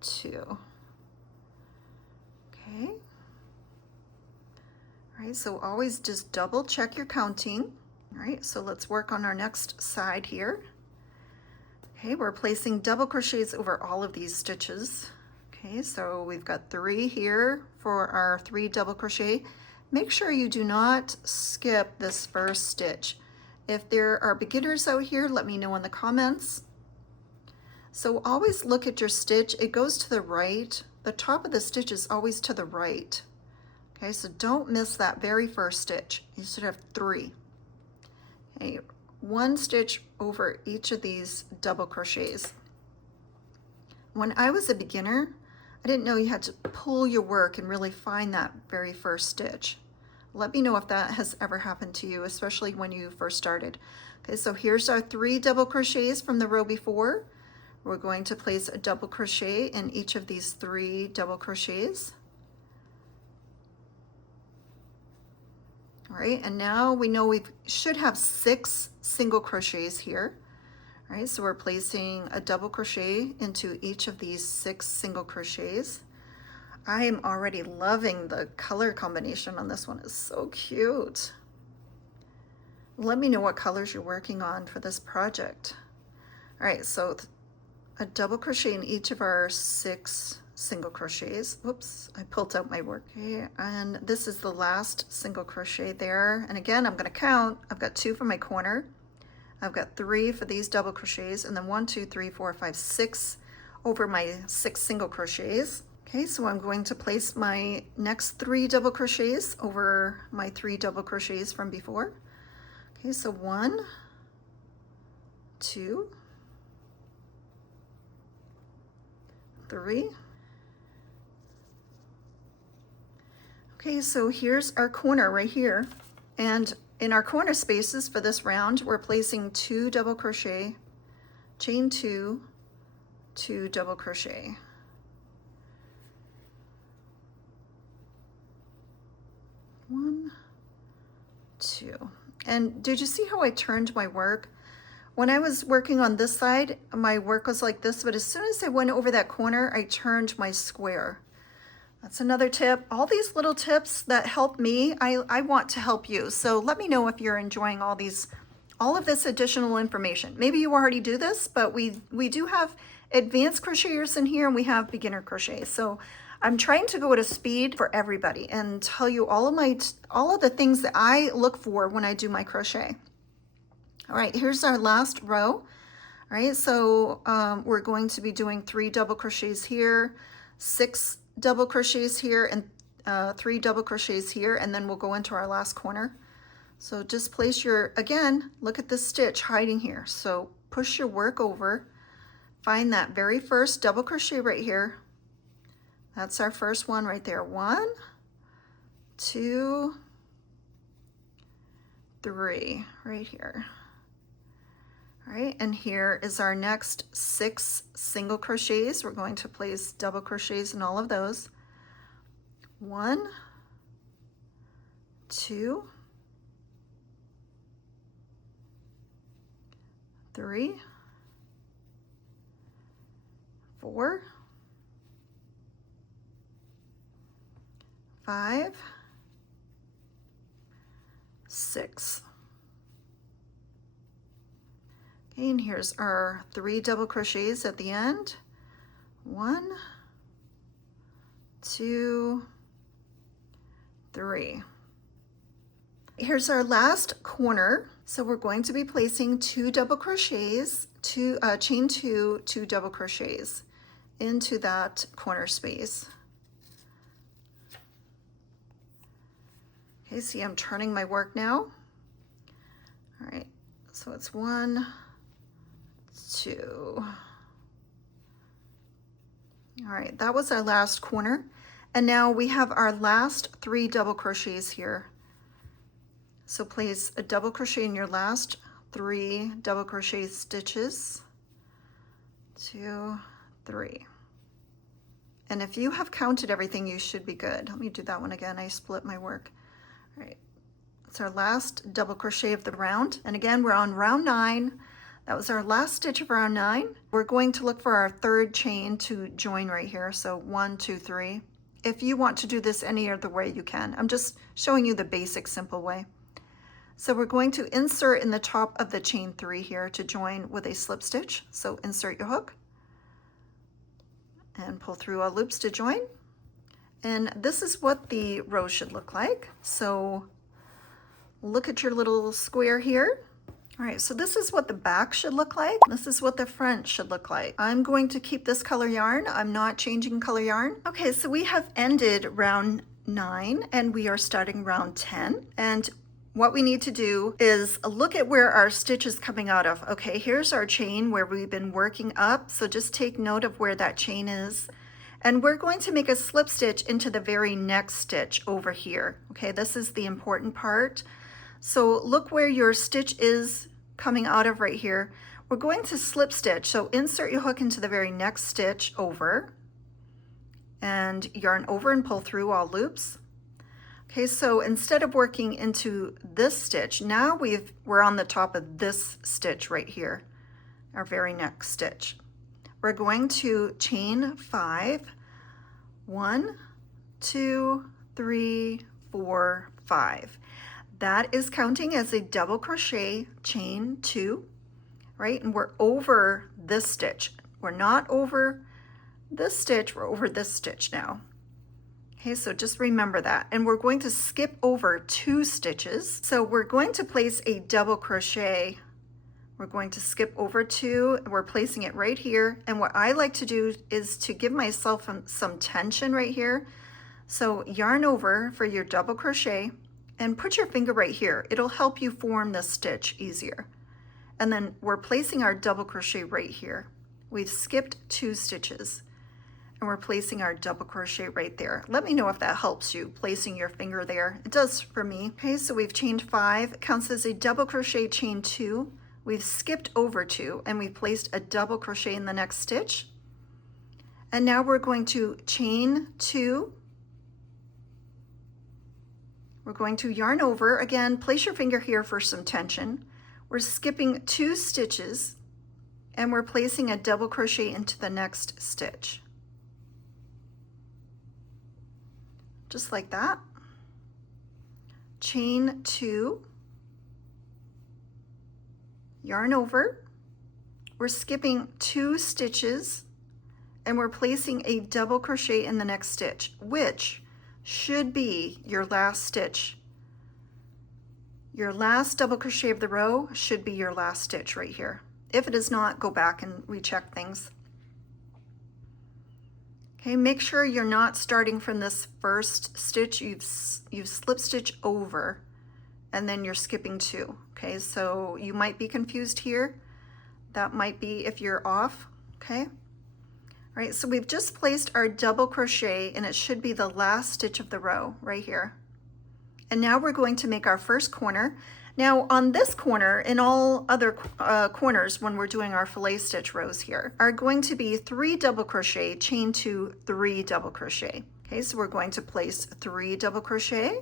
2, okay. All right, so always just double check your counting. All right, so let's work on our next side here. Okay, we're placing double crochets over all of these stitches. Okay, so we've got 3 here for our 3 double crochet. Make sure you do not skip this first stitch. If there are beginners out here, let me know in the comments. So always look at your stitch. It goes to the right. The top of the stitch is always to the right. Okay, so don't miss that very first stitch. You should have 3. Okay, 1 stitch over each of these double crochets. When I was a beginner, I didn't know you had to pull your work and really find that very first stitch. Let me know if that has ever happened to you, especially when you first started. Okay, so here's our 3 double crochets from the row before. We're going to place a double crochet in each of these 3 double crochets. All right, and now we know we should have 6 single crochets here. All right, so we're placing a double crochet into each of these 6 single crochets. I am already loving the color combination on this one. It's so cute. Let me know what colors you're working on for this project. All right, so a double crochet in each of our 6 single crochets. Whoops, I pulled out my work. Okay, and this is the last single crochet there. And again, I'm gonna count. I've got 2 for my corner. I've got 3 for these double crochets, and then 1, 2, 3, 4, 5, 6 over my 6 single crochets. Okay, so I'm going to place my next 3 double crochets over my 3 double crochets from before. Okay, so 1, 2, 3. Okay, so here's our corner right here. And in our corner spaces for this round, we're placing 2 double crochet, chain 2, 2 double crochet. One, 2. And did you see how I turned my work? When I was working on this side, my work was like this, but as soon as I went over that corner, I turned my square. That's another tip. All these little tips that help me, I want to help you. So let me know if you're enjoying all of this additional information. Maybe you already do this, but we do have advanced crocheters in here and we have beginner crochet. So I'm trying to go at a speed for everybody and tell you all of the things that I look for when I do my crochet. All right, here's our last row. All right, so we're going to be doing 3 double crochets here, 6 double crochets here, and 3 double crochets here, and then we'll go into our last corner. So just place again, look at this stitch hiding here. So push your work over, find that very first double crochet right here. That's our first one right there. 1, 2, 3, right here. All right, and here is our next 6 single crochets. We're going to place double crochets in all of those. 1, 2, 3, 4, 5, 6. Okay, and here's our 3 double crochets at the end. 1, 2, 3. Here's our last corner. So we're going to be placing 2 double crochets, chain 2, 2 double crochets into that corner space. Okay, see, I'm turning my work now. All right, so it's 1, 2. All right, that was our last corner. And now we have our last 3 double crochets here. So place a double crochet in your last 3 double crochet stitches. 2, 3. And if you have counted everything, you should be good. Let me do that one again. I split my work. All right, that's our last double crochet of the round. And again, we're on round 9. That was our last stitch of round 9. We're going to look for our 3rd chain to join right here. So 1, 2, 3. If you want to do this any other way, you can. I'm just showing you the basic simple way. So we're going to insert in the top of the chain 3 here to join with a slip stitch. So insert your hook and pull through all loops to join. And this is what the row should look like. So look at your little square here. All right, so this is what the back should look like. This is what the front should look like. I'm going to keep this color yarn. I'm not changing color yarn. Okay, so we have ended round 9 and we are starting round 10. And what we need to do is look at where our stitch is coming out of. Okay, here's our chain where we've been working up. So just take note of where that chain is. And we're going to make a slip stitch into the very next stitch over here. Okay, this is the important part. So look where your stitch is coming out of right here. We're going to slip stitch. So insert your hook into the very next stitch over and yarn over and pull through all loops. Okay, so instead of working into this stitch, now we're on the top of this stitch right here, our very next stitch. We're going to chain 5, 1, 2, 3, 4, 5. That is counting as a double crochet chain 2, right? And we're over this stitch. We're not over this stitch, we're over this stitch now. Okay, so just remember that. And we're going to skip over 2 stitches. So we're going to place a double crochet. We're going to skip over 2, and we're placing it right here. And what I like to do is to give myself some tension right here. So yarn over for your double crochet and put your finger right here. It'll help you form the stitch easier. And then we're placing our double crochet right here. We've skipped 2 stitches and we're placing our double crochet right there. Let me know if that helps you, placing your finger there. It does for me. Okay, so we've chained 5, it counts as a double crochet chain 2. We've skipped over 2 and we've placed a double crochet in the next stitch. And now we're going to chain 2. We're going to yarn over. Again, place your finger here for some tension. We're skipping 2 stitches and we're placing a double crochet into the next stitch. Just like that. Chain 2, yarn over. We're skipping 2 stitches and we're placing a double crochet in the next stitch, which should be your last stitch. Your last double crochet of the row should be your last stitch right here. If it is not, go back and recheck things. Okay, make sure you're not starting from this first stitch. You've slip stitch over and then you're skipping 2. Okay, so you might be confused here. That might be if you're off. Okay. All right, so we've just placed our double crochet and it should be the last stitch of the row right here. And now we're going to make our first corner. Now on this corner and all other corners when we're doing our fillet stitch rows here are going to be 3 double crochet, chain 2, 3 double crochet. Okay, so we're going to place 3 double crochet.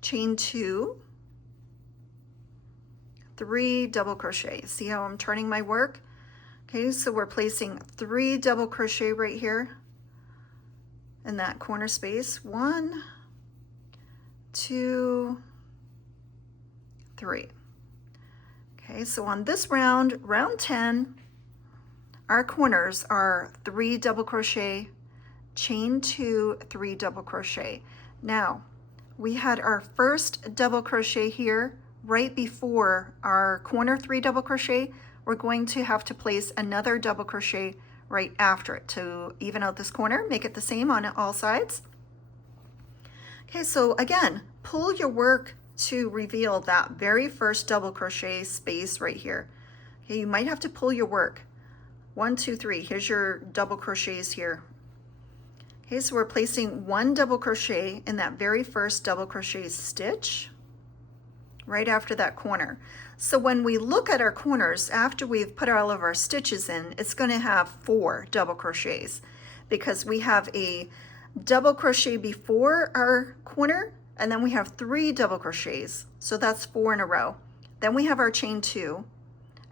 Chain 2, 3 double crochet. See how I'm turning my work? Okay, so we're placing 3 double crochet right here in that corner space. 1, 2, 3. Okay, so on this round, round 10, our corners are 3 double crochet, chain 2, 3 double crochet. Now, we had our first double crochet here right before our corner 3 double crochet. We're going to have to place another double crochet right after it to even out this corner, make it the same on all sides. Okay, so again, pull your work to reveal that very first double crochet space right here. Okay, you might have to pull your work. 1, 2, 3, here's your double crochets here. Okay, so we're placing 1 double crochet in that very first double crochet stitch right after that corner. So when we look at our corners after we've put all of our stitches in, it's going to have 4 double crochets because we have a double crochet before our corner and then we have 3 double crochets. So that's 4 in a row. Then we have our chain 2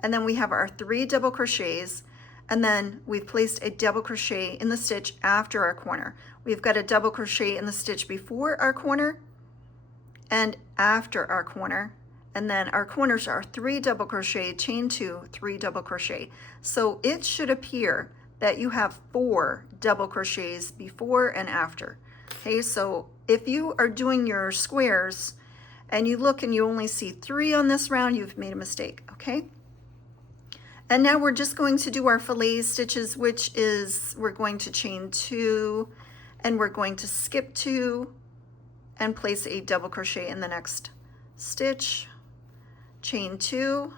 and then we have our 3 double crochets, and then we've placed a double crochet in the stitch after our corner. We've got a double crochet in the stitch before our corner and after our corner, and then our corners are 3 double crochet, chain 2, 3 double crochet. So it should appear that you have 4 double crochets before and after. Okay, so if you are doing your squares and you look and you only see 3 on this round, you've made a mistake, okay? And now we're just going to do our fillet stitches, which is we're going to chain 2 and we're going to skip 2 and place a double crochet in the next stitch, chain 2,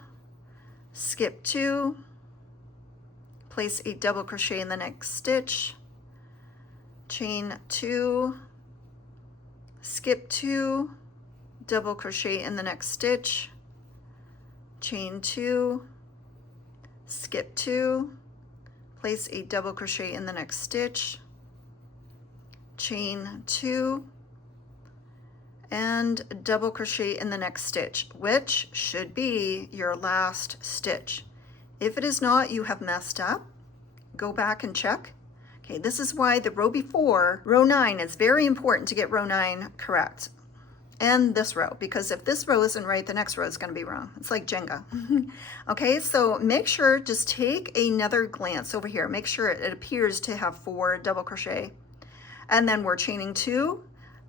skip 2, place a double crochet in the next stitch, chain 2, skip 2, double crochet in the next stitch, chain 2, skip 2, place a double crochet in the next stitch, chain 2, and double crochet in the next stitch, which should be your last stitch. If it is not, you have messed up. Go back and check. Okay, this is why the row before, row 9, is very important to get row 9 correct. And this row, because if this row isn't right, the next row is going to be wrong. It's like Jenga. Okay, so make sure, just take another glance over here. Make sure it appears to have 4 double crochet. And then we're chaining 2.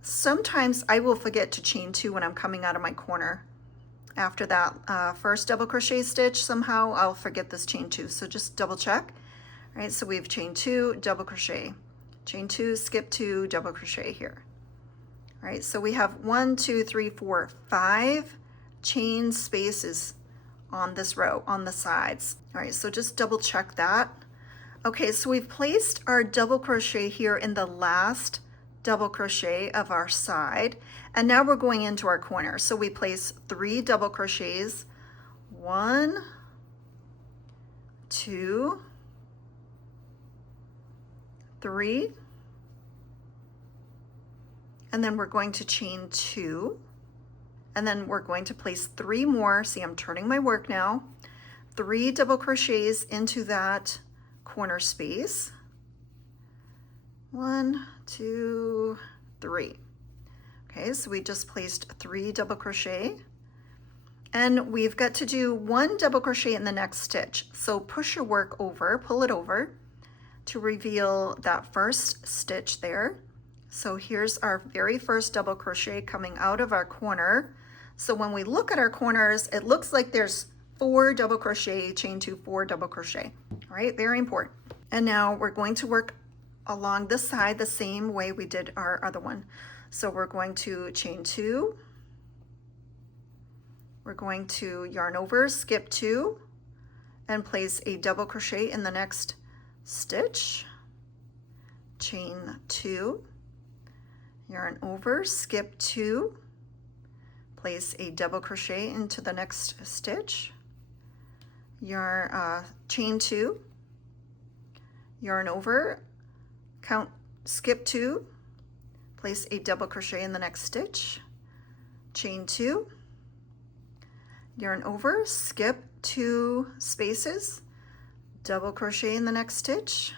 Sometimes I will forget to chain 2 when I'm coming out of my corner. After that first double crochet stitch, somehow I'll forget this chain 2. So just double check. All right, so we've chained 2, double crochet, chain 2, skip 2, double crochet here. All right, so we have 1, 2, 3, 4, 5 chain spaces on this row on the sides. All right, so just double check that. Okay, so we've placed our double crochet here in the last double crochet of our side, and now we're going into our corner. So we place 3 double crochets, 1, 2, 3, and then we're going to chain 2, and then we're going to place 3 more. See, I'm turning my work now. 3 double crochets into that corner space. 1, 2, 3. Okay, so we just placed 3 double crochet, and we've got to do 1 double crochet in the next stitch. So push your work over, pull it over to reveal that first stitch there. So here's our very first double crochet coming out of our corner. So when we look at our corners, it looks like there's 4 double crochet, chain 2, 4 double crochet. All right, very important. And now we're going to work along this side the same way we did our other one. So we're going to chain 2, we're going to yarn over, skip 2, and place a double crochet in the next stitch, chain 2, yarn over, skip 2, place a double crochet into the next stitch, chain 2, yarn over, count, skip 2, place a double crochet in the next stitch, chain 2, yarn over, skip 2 spaces, double crochet in the next stitch,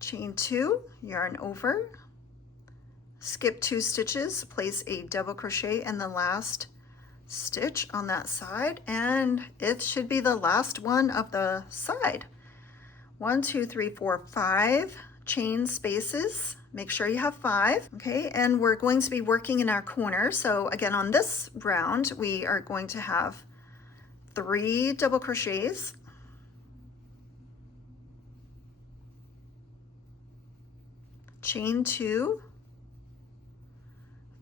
chain 2, yarn over, skip 2 stitches, place a double crochet in the last stitch on that side, and it should be the last one of the side. 1, 2, 3, 4, 5 chain spaces. Make sure you have 5. Okay, and we're going to be working in our corner. So again, on this round, we are going to have 3 double crochets, chain 2,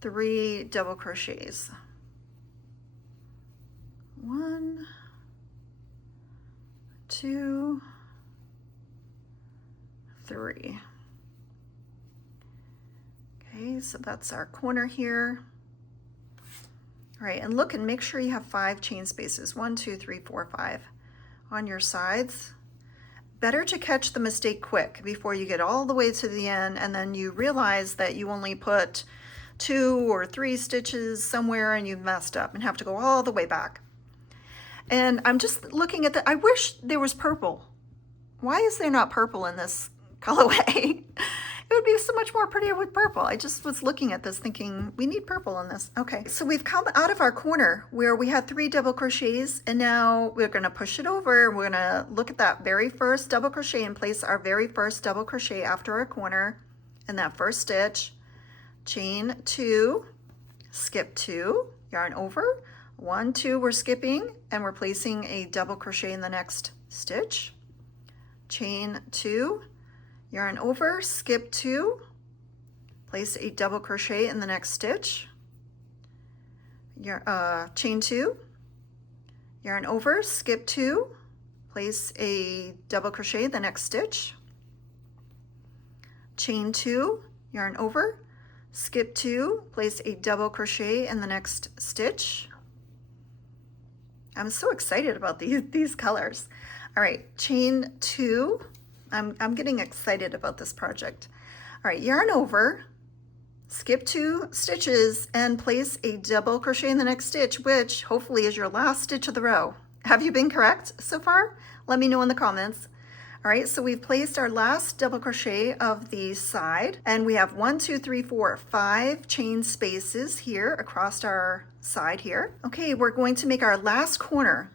3 double crochets, 1, 2, 3. Okay, so that's our corner here. All right, and look and make sure you have 5 chain spaces, 1, 2, 3, 4, 5 on your sides. Better to catch the mistake quick before you get all the way to the end and then you realize that you only put 2 or 3 stitches somewhere and you've messed up and have to go all the way back. And I'm just looking at I wish there was purple. Why is there not purple in this colorway? It would be so much more prettier with purple. I just was looking at this thinking we need purple in this. Okay, so we've come out of our corner where we had 3 double crochets, and now we're gonna push it over. We're gonna look at that very first double crochet and place our very first double crochet after our corner in that first stitch. Chain 2, skip 2, yarn over, 1, 2, we're skipping, and we're placing a double crochet in the next stitch. Chain 2, yarn over, skip 2, place a double crochet in the next stitch. Chain 2, yarn over, skip 2, place a double crochet in the next stitch. Chain 2, yarn over, skip 2, place a double crochet in the next stitch. I'm so excited about these colors. All right, chain 2. I'm getting excited about this project. All right, yarn over, skip 2 stitches, and place a double crochet in the next stitch, which hopefully is your last stitch of the row. Have you been correct so far? Let me know in the comments. All right, so we've placed our last double crochet of the side, and we have 1, 2, 3, 4, 5 chain spaces here across our side here. Okay, we're going to make our last corner.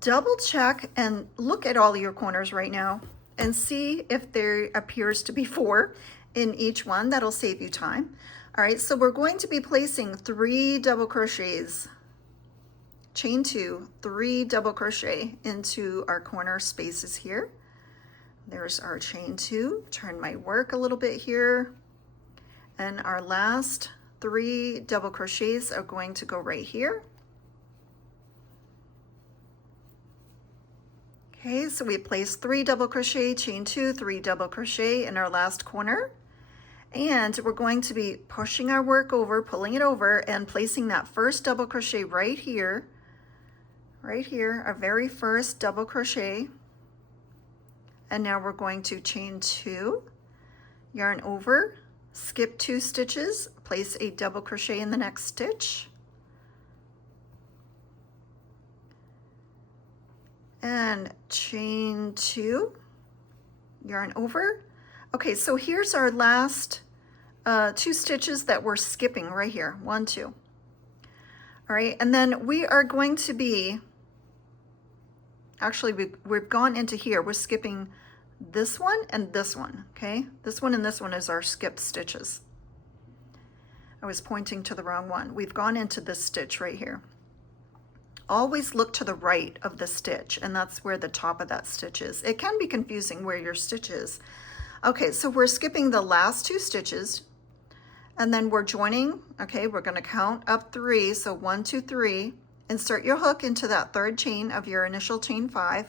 Double check and look at all your corners right now and see if there appears to be 4 in each one. That'll save you time. All right, so we're going to be placing 3 double crochets. Chain 2, 3 double crochet into our corner spaces here. There's our chain 2. Turn my work a little bit here. And our last 3 double crochets are going to go right here. Okay, so we placed 3 double crochet, chain 2, 3 double crochet in our last corner. And we're going to be pushing our work over, pulling it over, and placing that first double crochet right here, our very first double crochet. And now we're going to chain 2, yarn over, skip 2 stitches, place a double crochet in the next stitch. And chain 2, yarn over. Okay, so here's our last 2 stitches that we're skipping right here, 1, 2. All right, and then we are going to be, actually we've gone into here, we're skipping this one and this one, okay? This one and this one is our skip stitches. I was pointing to the wrong one. We've gone into this stitch right here. Always look to the right of the stitch, and that's where the top of that stitch is. It can be confusing where your stitch is. Okay, so we're skipping the last 2 stitches, and then we're joining. Okay, we're going to count up 3, so 1, 2, 3. Insert your hook into that 3rd chain of your initial chain 5,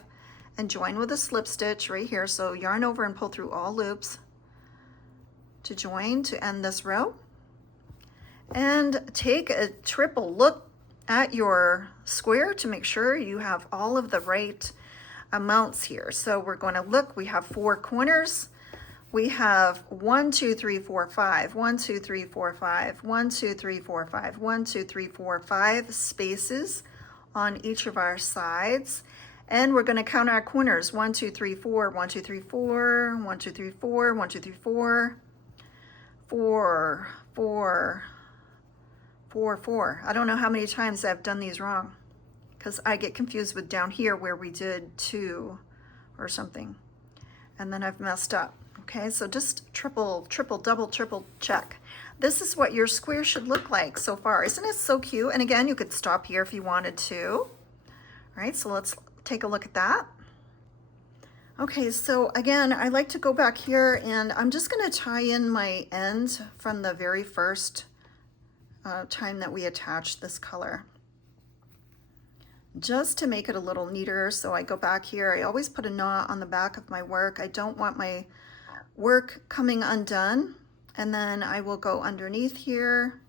and join with a slip stitch right here. So yarn over and pull through all loops to join to end this row. And take a triple look at your square to make sure you have all of the right amounts here. So we're going to look, we have 4 corners. We have 1, 2, 3, 4, 5, 1, 2, 3, 4, 5, 1, 2, 3, 4, 5, 1, 2, 3, 4, 5 spaces on each of our sides. And we're going to count our corners, 1, 2, 3, 4, 1, 2, 3, 4, 1, 2, 3, 4, 1, 2, 3, 4, 4, 4, 4, 4. I don't know how many times I've done these wrong because I get confused with down here where we did 2 or something. And then I've messed up. Okay, so just triple, double, triple check. This is what your square should look like so far. Isn't it so cute? And again, you could stop here if you wanted to. All right, so let's take a look at that. Okay, so again, I like to go back here and I'm just going to tie in my end from the very first time that we attached this color, just to make it a little neater. So I go back here. I always put a knot on the back of my work. I don't want my work coming undone. And then I will go underneath here.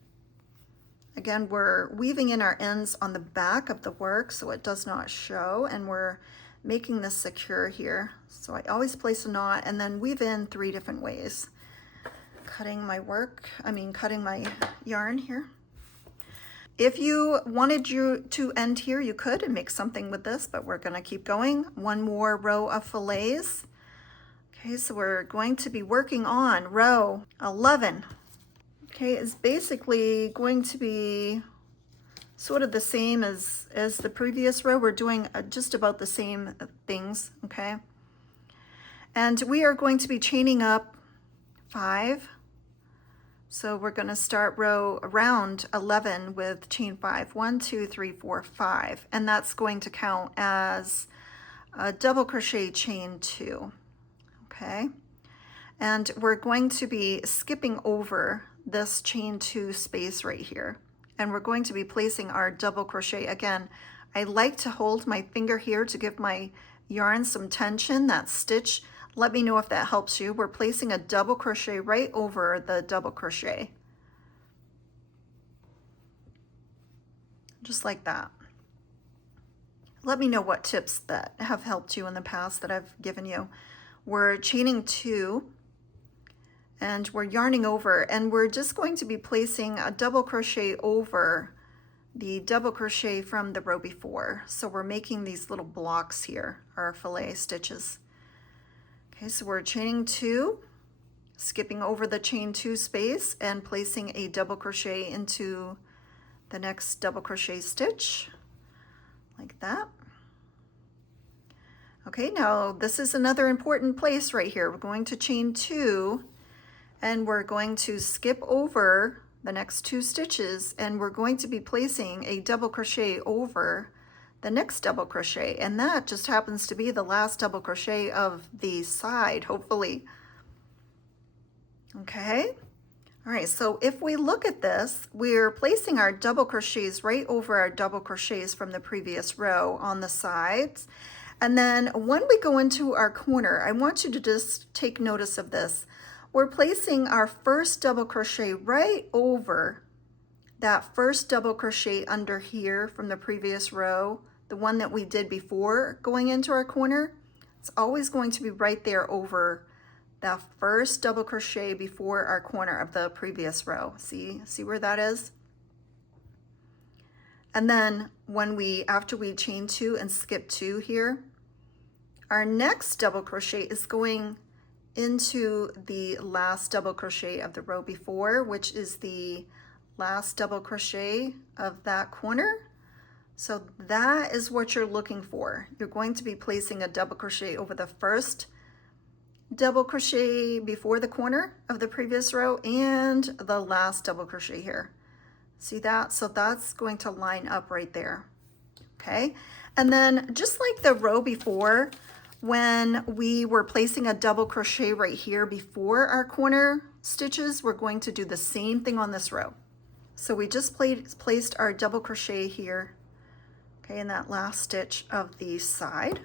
Again, we're weaving in our ends on the back of the work so it does not show, and we're making this secure here. So I always place a knot and then weave in 3 different ways. Cutting my yarn here. If you wanted you to end here, you could and make something with this, but we're going to keep going. One more row of fillets. Okay, so we're going to be working on row 11. Okay, it's basically going to be sort of the same as the previous row. We're doing just about the same things, okay? And we are going to be chaining up 5. So we're going to start around 11 with chain 5. 1, 2, 3, 4, 5. And that's going to count as a double crochet chain 2, okay? And we're going to be skipping over this chain 2 space right here. And we're going to be placing our double crochet. Again, I like to hold my finger here to give my yarn some tension, that stitch. Let me know if that helps you. We're placing a double crochet right over the double crochet. Just like that. Let me know what tips that have helped you in the past that I've given you. We're chaining 2 and we're yarning over, and we're just going to be placing a double crochet over the double crochet from the row before. So we're making these little blocks here, our fillet stitches. Okay, so we're chaining 2, skipping over the chain 2 space and placing a double crochet into the next double crochet stitch, like that. Okay, now this is another important place right here. We're going to chain 2 and we're going to skip over the next 2 stitches, and we're going to be placing a double crochet over the next double crochet, and that just happens to be the last double crochet of the side, hopefully. Okay, all right, so if we look at this, we're placing our double crochets right over our double crochets from the previous row on the sides. And then when we go into our corner, I want you to just take notice of this. We're placing our first double crochet right over that first double crochet under here from the previous row, the one that we did before going into our corner. It's always going to be right there over that first double crochet before our corner of the previous row. See where that is? And then after we chain 2 and skip 2 here, our next double crochet is going into the last double crochet of the row before, which is the last double crochet of that corner. So that is what you're looking for. You're going to be placing a double crochet over the first double crochet before the corner of the previous row and the last double crochet here. See that? So that's going to line up right there. Okay, and then just like the row before, when we were placing a double crochet right here before our corner stitches, we're going to do the same thing on this row. So we just placed our double crochet here, okay, in that last stitch of the side.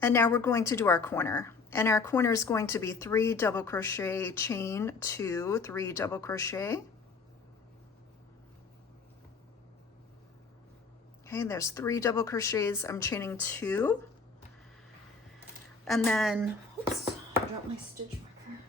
And now we're going to do our corner. And our corner is going to be 3 double crochet, chain 2, 3 double crochet. Okay, there's 3 double crochets. I'm chaining 2. And then, oops, I dropped my stitch marker.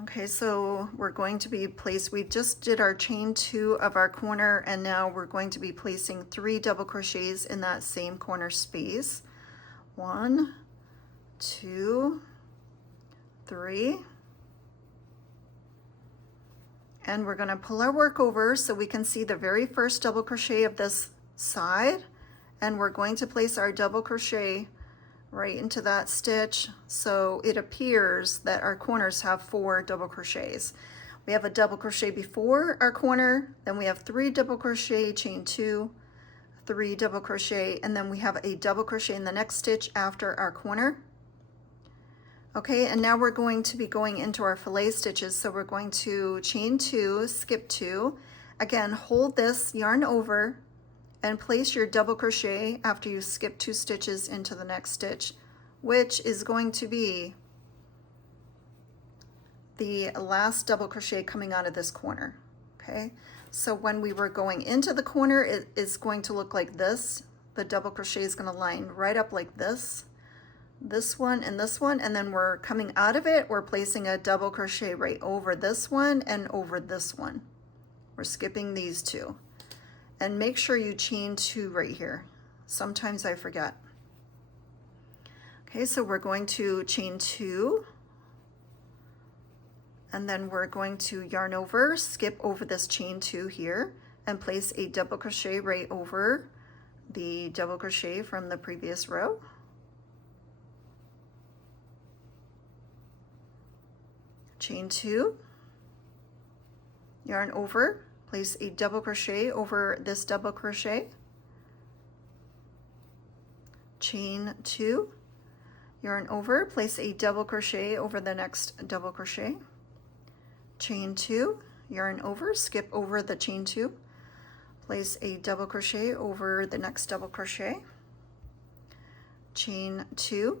Okay, so we're going to be we just did our chain 2 of our corner, and now we're going to be placing 3 double crochets in that same corner space. 1, 2, 3. And we're going to pull our work over so we can see the very first double crochet of this side, and we're going to place our double crochet right into that stitch so it appears that our corners have 4 double crochets. We have a double crochet before our corner, then we have 3 double crochet, chain 2, 3 double crochet, and then we have a double crochet in the next stitch after our corner. Okay, and now we're going to be going into our fillet stitches. So we're going to chain 2, skip 2. Again, hold this yarn over and place your double crochet after you skip 2 stitches into the next stitch, which is going to be the last double crochet coming out of this corner. Okay, so when we were going into the corner, it is going to look like this. The double crochet is going to line right up like this. this one and this one, and then we're coming out of it, we're placing a double crochet right over this one and over this one. We're skipping these two. And make sure you chain 2 right here. Sometimes I forget. Okay, so we're going to chain 2, and then we're going to yarn over, skip over this chain 2 here, and place a double crochet right over the double crochet from the previous row. Chain 2, yarn over, place a double crochet over this double crochet, chain 2, yarn over, place a double crochet over the next double crochet, chain 2, yarn over, skip over the chain 2, place a double crochet over the next double crochet, chain 2,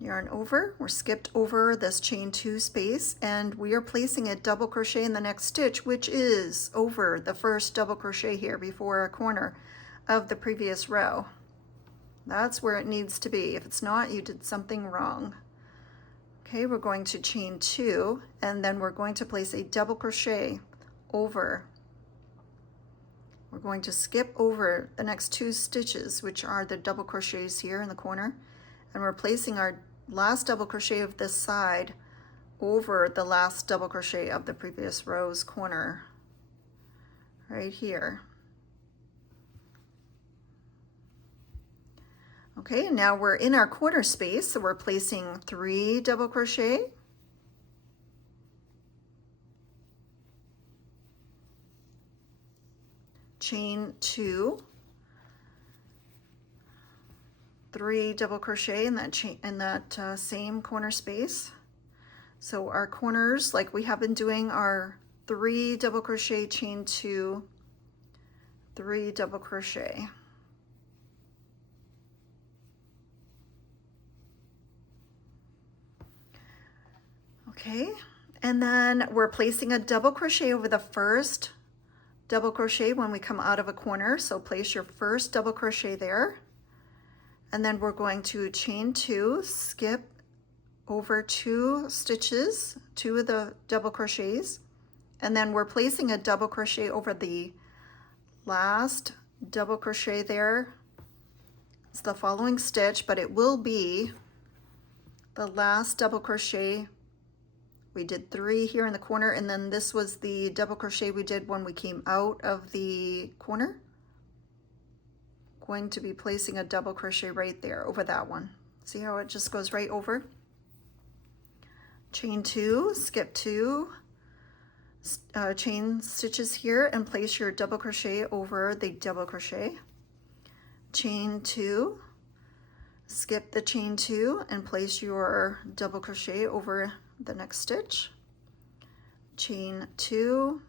yarn over, we're skipped over this chain 2 space, and we are placing a double crochet in the next stitch, which is over the first double crochet here before a corner of the previous row. That's where it needs to be. If it's not, you did something wrong. Okay, we're going to chain 2, and then we're going to place a double crochet over. We're going to skip over the next 2 stitches, which are the double crochets here in the corner, and we're placing our last double crochet of this side over the last double crochet of the previous row's corner right here. Okay, and now we're in our corner space, so we're placing 3 double crochet, chain 2, 3 double crochet in that same corner space. So our corners, like we have been doing, are 3 double crochet, chain 2, 3 double crochet. Okay, and then we're placing a double crochet over the first double crochet when we come out of a corner. So place your first double crochet there, and then we're going to chain 2, skip over 2 stitches, 2 of the double crochets, and then we're placing a double crochet over the last double crochet there. It's the following stitch, but it will be the last double crochet. We did 3 here in the corner, and then this was the double crochet we did when we came out of the corner. Going to be placing a double crochet right there over that one. See how it just goes right over? Chain 2, skip 2 chain stitches here, and place your double crochet over the double crochet. Chain 2, skip the chain 2, and place your double crochet over the next stitch. Chain 2,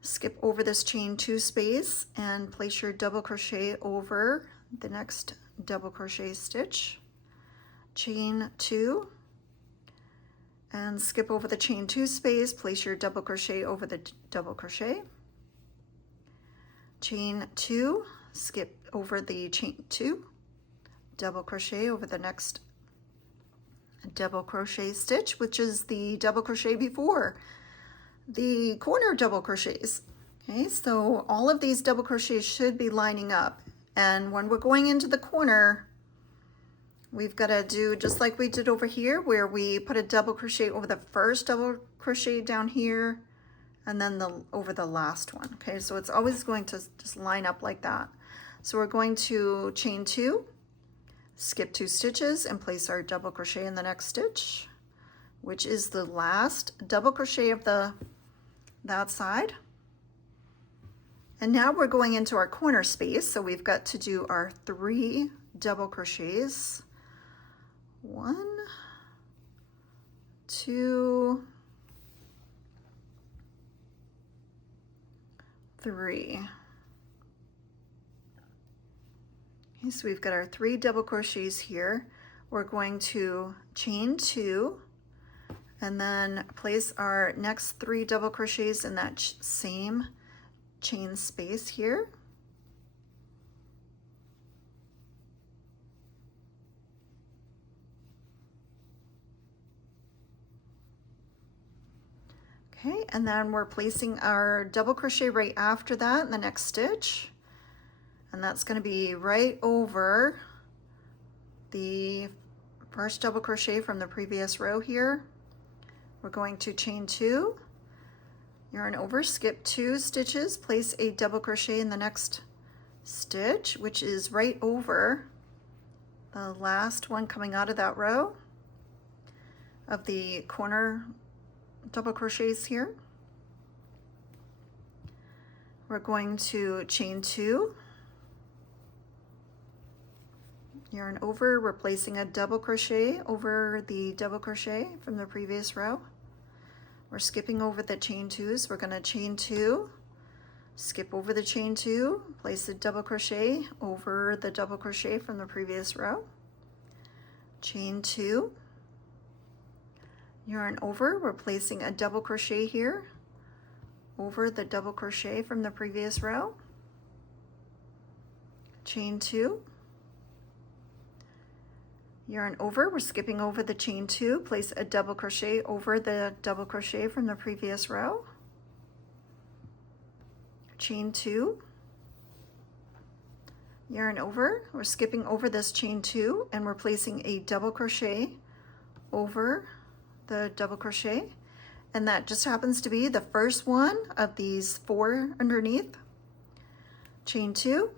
skip over this chain 2 space and place your double crochet over the next double crochet stitch. Chain 2, and skip over the chain 2 space, place your double crochet over the double crochet. Chain 2, skip over the chain 2, double crochet over the next double crochet stitch, which is the double crochet before the corner double crochets. Okay, so all of these double crochets should be lining up, and when we're going into the corner, we've got to do just like we did over here, where we put a double crochet over the first double crochet down here, and then over the last one. Okay, so it's always going to just line up like that. So we're going to chain 2, skip 2 stitches, and place our double crochet in the next stitch, which is the last double crochet of that side. And now we're going into our corner space, so we've got to do our 3 double crochets. 1, 2, 3. Okay, so we've got our 3 double crochets here. We're going to chain 2 and then place our next 3 double crochets in that same chain space here. Okay, and then we're placing our double crochet right after that in the next stitch. And that's going to be right over the first double crochet from the previous row here. We're going to chain 2, yarn over, skip 2 stitches, place a double crochet in the next stitch, which is right over the last one coming out of that row of the corner double crochets here. We're going to chain 2, yarn over, we're placing a double crochet over the double crochet from the previous row. We're skipping over the chain 2s. We're going to chain 2, skip over the chain 2, place a double crochet over the double crochet from the previous row, chain 2, yarn over, we're placing a double crochet here over the double crochet from the previous row, chain 2, yarn over, we're skipping over the chain 2, place a double crochet over the double crochet from the previous row, chain 2, yarn over, we're skipping over this chain 2 and we're placing a double crochet over the double crochet, and that just happens to be the first one of these 4 underneath. Chain 2,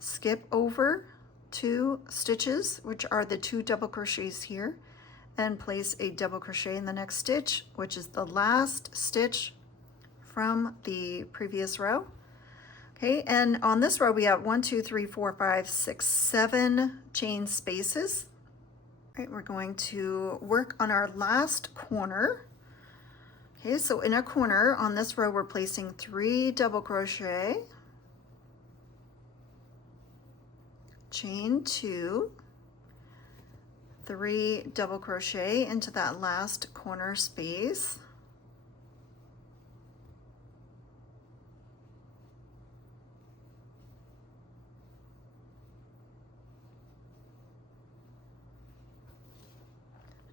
skip over 2 stitches, which are the 2 double crochets here, and place a double crochet in the next stitch, which is the last stitch from the previous row. Okay, and on this row we have 1, 2, 3, 4, 5, 6, 7 chain spaces. All right, we're going to work on our last corner. Okay, so in a corner on this row we're placing 3 double crochet, chain 2, 3 double crochet into that last corner space,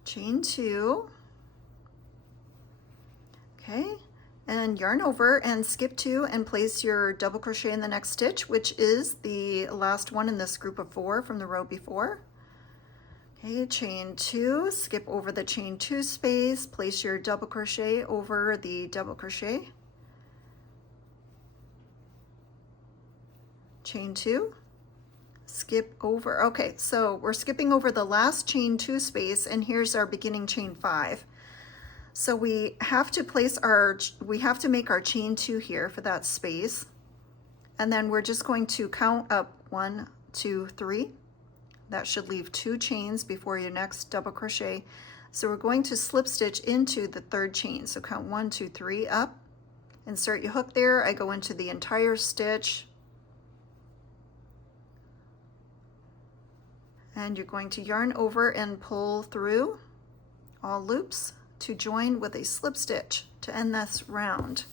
chain 2, okay, and yarn over and skip 2 and place your double crochet in the next stitch, which is the last one in this group of 4 from the row before. Okay, chain 2, skip over the chain 2 space, place your double crochet over the double crochet, chain 2, skip over. Okay, so we're skipping over the last chain 2 space, and here's our beginning chain 5. So we have to make our chain 2 here for that space, and then we're just going to count up 1, 2, 3. That should leave 2 chains before your next double crochet. So we're going to slip stitch into the 3rd chain. So count 1, 2, 3 up, insert your hook there. I go into the entire stitch, and you're going to yarn over and pull through all loops to join with a slip stitch to end this round.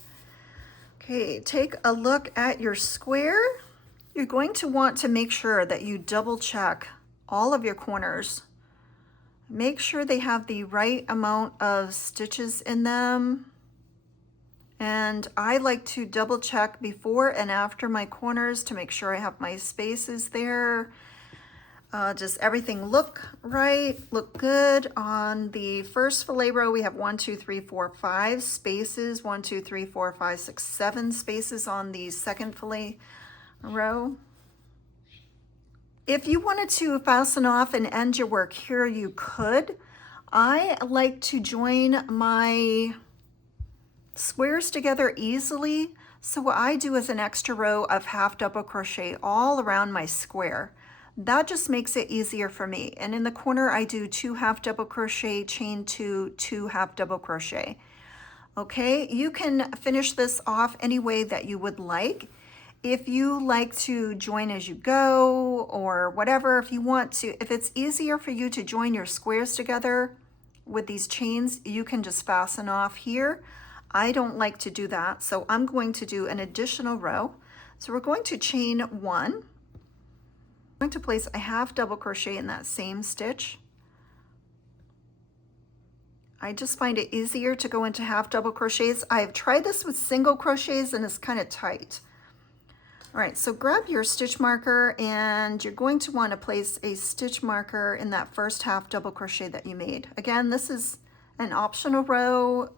Okay, take a look at your square. You're going to want to make sure that you double check all of your corners. Make sure they have the right amount of stitches in them. And I like to double check before and after my corners to make sure I have my spaces there. Does everything look right, look good? On the first fillet row, we have 1, 2, 3, 4, 5 spaces, 1, 2, 3, 4, 5, 6, 7 spaces on the second fillet row. If you wanted to fasten off and end your work here, you could. I like to join my squares together easily, so what I do is an extra row of half double crochet all around my square. That just makes it easier for me. And in the corner, I do 2 half double crochet, chain 2, 2 half double crochet. Okay, you can finish this off any way that you would like. If you like to join as you go or whatever, if you want to, if it's easier for you to join your squares together with these chains, you can just fasten off here. I don't like to do that, so I'm going to do an additional row. So we're going to chain 1. I'm going to place a half double crochet in that same stitch. I just find it easier to go into half double crochets. I've tried this with single crochets and it's kind of tight. All right, so grab your stitch marker and you're going to want to place a stitch marker in that first half double crochet that you made. Again, this is an optional row.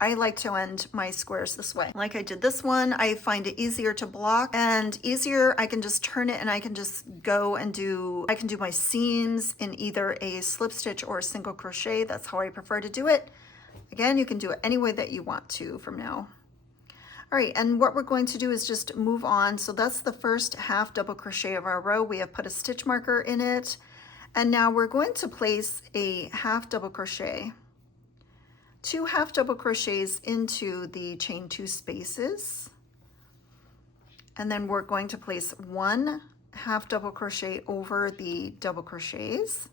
I like to end my squares this way. Like I did this one, I find it easier to block and easier. I can just turn it and I can just go and I can do my seams in either a slip stitch or a single crochet. That's how I prefer to do it. Again, you can do it any way that you want to from now. All right, and what we're going to do is just move on. So that's the first half double crochet of our row. We have put a stitch marker in it. And now we're going to place a half double crochet, 2 half double crochets into the chain 2 spaces. And then we're going to place 1 half double crochet over the double crochets.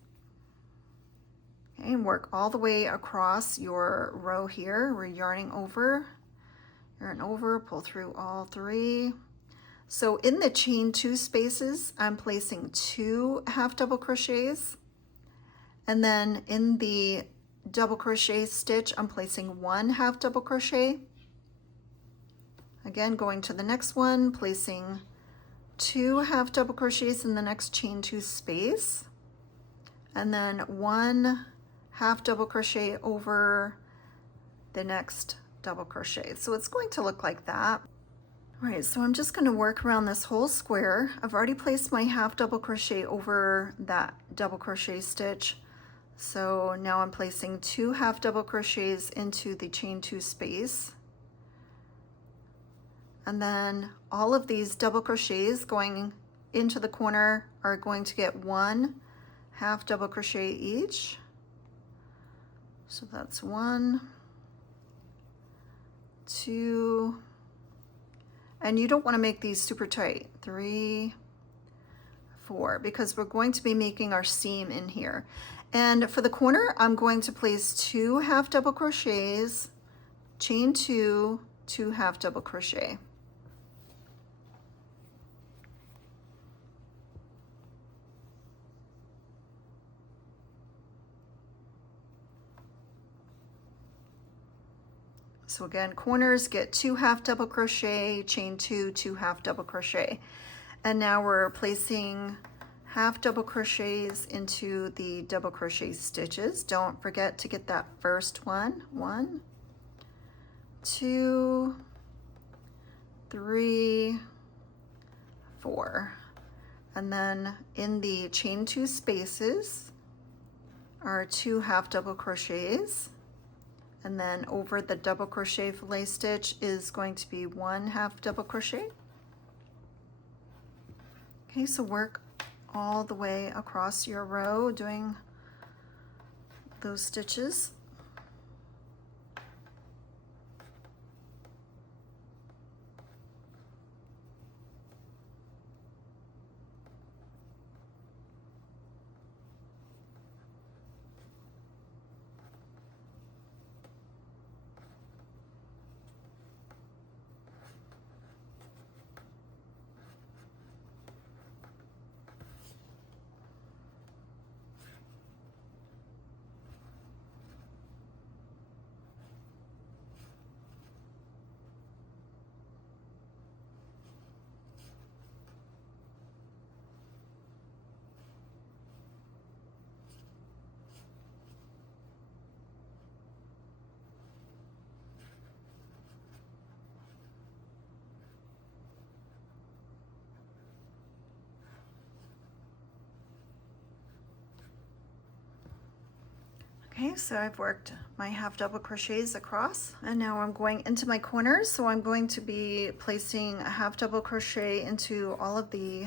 Okay, and work all the way across your row here. We're yarning over. Yarn over, pull through all 3. So in the chain 2 spaces, I'm placing 2 half double crochets. And then in the double crochet stitch, I'm placing 1 half double crochet. Again, going to the next one, placing 2 half double crochets in the next chain 2 space. And then 1 half double crochet over the next double crochet. So it's going to look like that. All right, so I'm just going to work around this whole square. I've already placed my half double crochet over that double crochet stitch. So now I'm placing 2 half double crochets into the chain 2 space. And then all of these double crochets going into the corner are going to get 1 half double crochet each. So that's 1, 2, and you don't want to make these super tight, 3, 4, because we're going to be making our seam in here. And for the corner, I'm going to place 2 half double crochets, chain 2, 2 half double crochet. So again, corners get 2 half double crochet, chain 2, 2 half double crochet. And now we're placing half double crochets into the double crochet stitches. Don't forget to get that first one. 1, 2, 3, 4. And then in the chain 2 spaces are 2 half double crochets. And then over the double crochet fillet stitch is going to be 1 half double crochet. Okay, so work all the way across your row doing those stitches. Okay, so I've worked my half double crochets across and now I'm going into my corners. So I'm going to be placing a half double crochet into all of the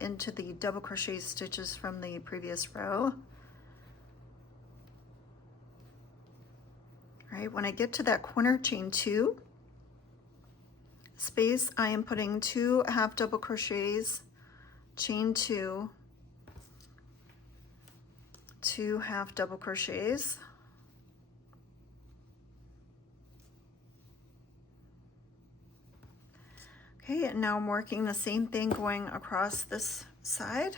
into the double crochet stitches from the previous row. All right, when I get to that corner chain 2 space, I am putting 2 half double crochets, chain 2, 2 half double crochets, okay, and now I'm working the same thing going across this side.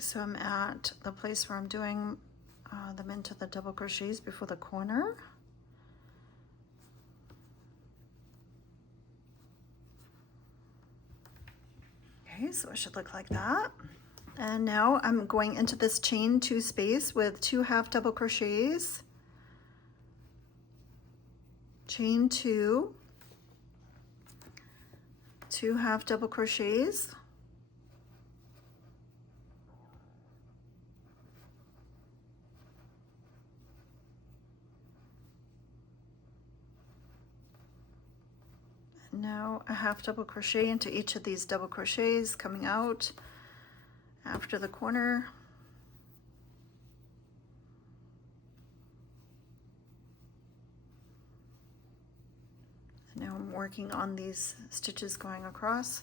So I'm at the place where I'm doing them into the double crochets before the corner. Okay, so it should look like that. And now I'm going into this chain 2 space with 2 half double crochets, chain 2, 2 half double crochets, now a half double crochet into each of these double crochets coming out after the corner. And now I'm working on these stitches going across.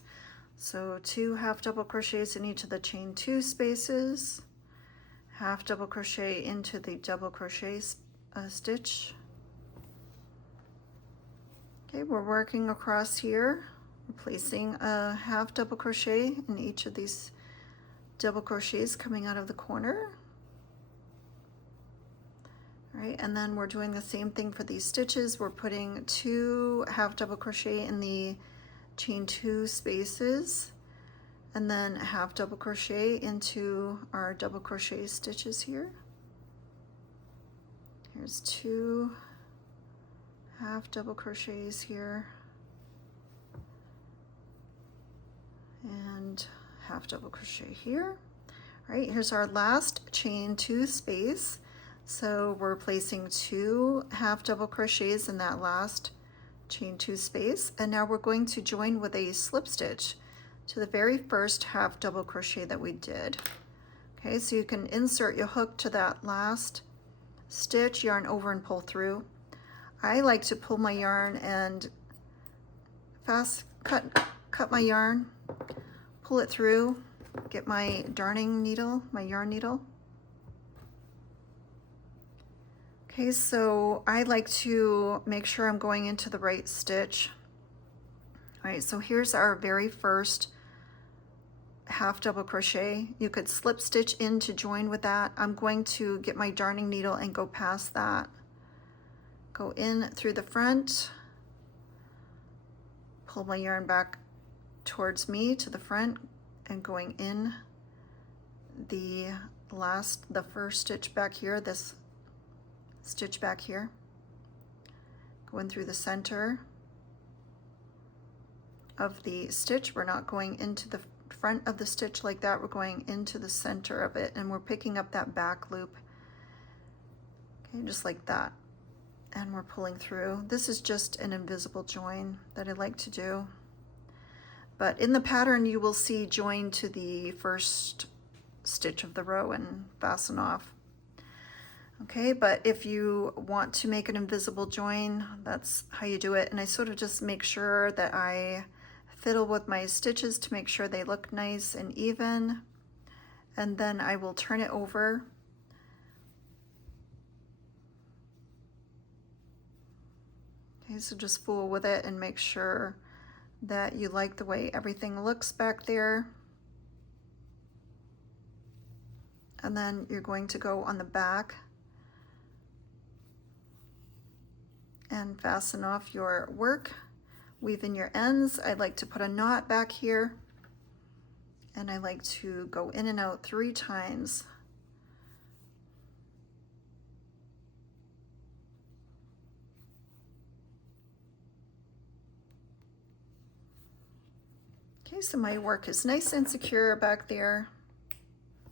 So 2 half double crochets in each of the chain 2 spaces, half double crochet into the double crochet stitch. Okay, we're working across here, placing a half double crochet in each of these double crochets coming out of the corner. All right, and then we're doing the same thing for these stitches. We're putting 2 half double crochet in the chain 2 spaces, and then a half double crochet into our double crochet stitches here. Here's 2 half double crochets here and half double crochet here. All right, here's our last chain 2 space. So we're placing 2 half double crochets in that last chain 2 space, and now we're going to join with a slip stitch to the very first half double crochet that we did. Okay, so you can insert your hook to that last stitch, yarn over and pull through. I like to pull my yarn and fast cut my yarn, pull it through, get my darning needle, my yarn needle. Okay, so I like to make sure I'm going into the right stitch. All right, so here's our very first half double crochet. You could slip stitch in to join with that. I'm going to get my darning needle and go past that. Go in through the front, pull my yarn back towards me to the front, and going in the first stitch back here, this stitch back here, going through the center of the stitch. We're not going into the front of the stitch like that, we're going into the center of it, and we're picking up that back loop. Okay, just like that. And we're pulling through. This is just an invisible join that I like to do. But in the pattern, you will see join to the first stitch of the row and fasten off. Okay, but if you want to make an invisible join, that's how you do it. And I sort of just make sure that I fiddle with my stitches to make sure they look nice and even. And then I will turn it over. Okay, so just fool with it and make sure that you like the way everything looks back there. And then you're going to go on the back and fasten off your work. Weave in your ends. I like to put a knot back here, and I like to go in and out 3 times. Okay, so my work is nice and secure back there.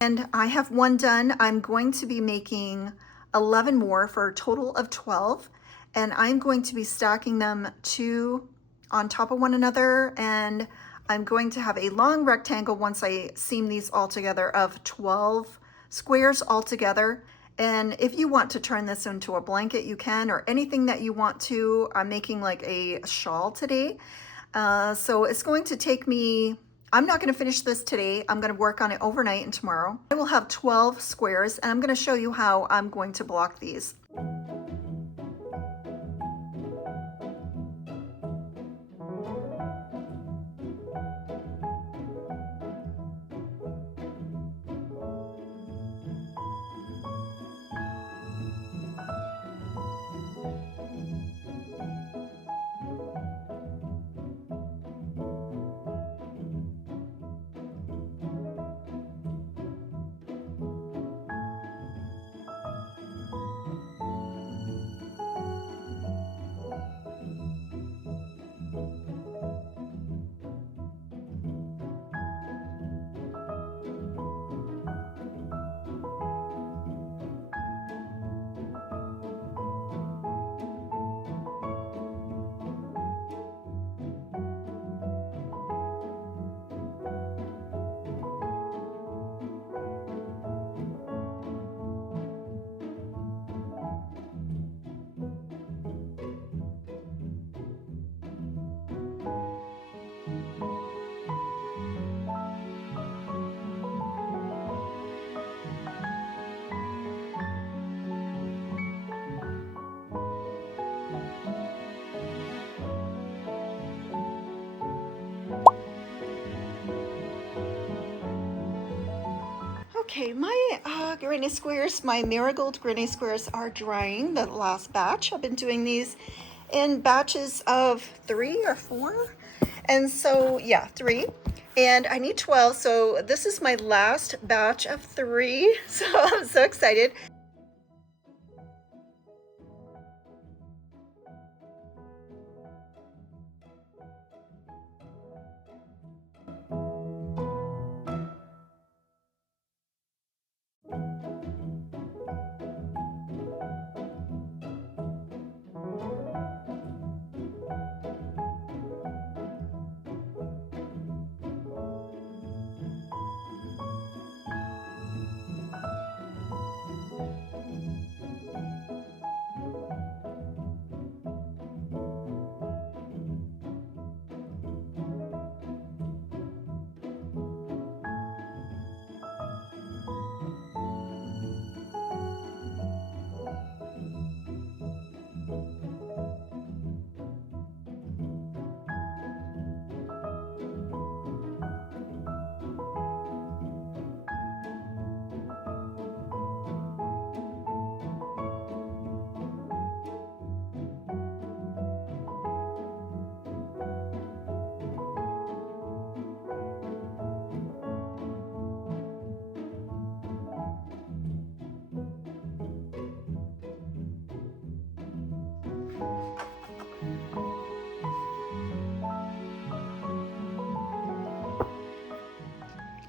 And I have 1 done. I'm going to be making 11 more for a total of 12. And I'm going to be stacking them 2 on top of one another. And I'm going to have a long rectangle once I seam these all together of 12 squares all together. And if you want to turn this into a blanket, you can, or anything that you want to. I'm making like a shawl today. So it's going to take me, I'm not going to finish this today. I'm going to work on it overnight and tomorrow. I will have 12 squares, and I'm going to show you how I'm going to block these. Okay, my granny squares, my Marigold Granny Squares are drying, the last batch. I've been doing these in batches of 3 or 4. And so, yeah, 3. And I need 12, so this is my last batch of 3. So I'm so excited.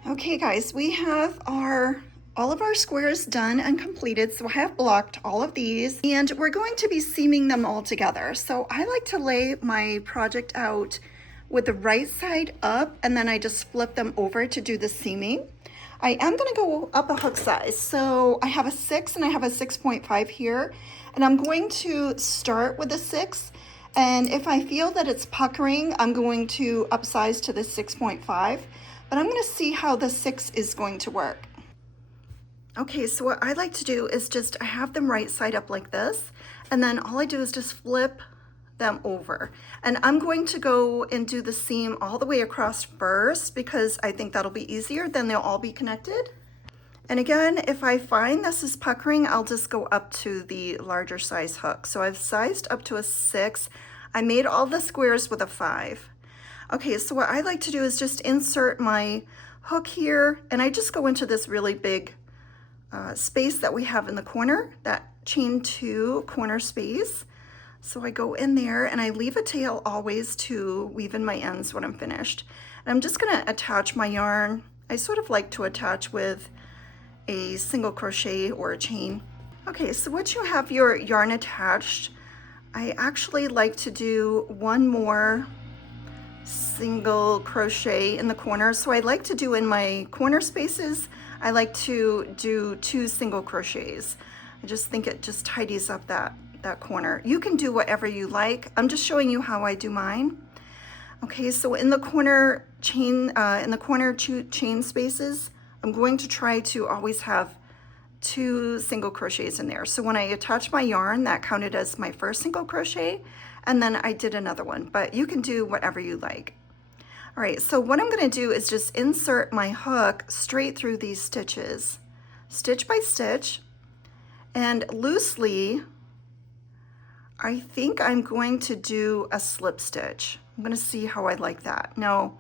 Okay guys, we have all of our squares done and completed. So I have blocked all of these and we're going to be seaming them all together. So I like to lay my project out with the right side up and then I just flip them over to do the seaming. I am going to go up a hook size. So I have a 6 and I have a 6.5 here, and I'm going to start with a 6. And if I feel that it's puckering, I'm going to upsize to the 6.5, but I'm going to see how the 6 is going to work. Okay, so what I like to do is I have them right side up like this, and then all I do is just flip them over. And I'm going to go and do the seam all the way across first because I think that'll be easier, then they'll all be connected. And again, if I find this is puckering, I'll just go up to the larger size hook. So I've sized up to a 6. I made all the squares with a 5. Okay, so what I like to do is just insert my hook here, and I just go into this really big space that we have in the corner, that chain 2 corner space. So I go in there and I leave a tail always to weave in my ends when I'm finished. And I'm just gonna attach my yarn. I sort of like to attach with a single crochet or a chain. Okay, so once you have your yarn attached, I actually like to do one more single crochet in the corner. So I like to do in my corner spaces, I like to do 2 single crochets. I just think it just tidies up that corner. You can do whatever you like. I'm just showing you how I do mine. Okay, so in the corner chain spaces, I'm going to try to always have 2 single crochets in there. So when I attach my yarn, that counted as my first single crochet, and then I did another one, but you can do whatever you like. All right, so what I'm gonna do is just insert my hook straight through these stitches, stitch by stitch, and loosely, I think I'm going to do a slip stitch. I'm gonna see how I like that. Now,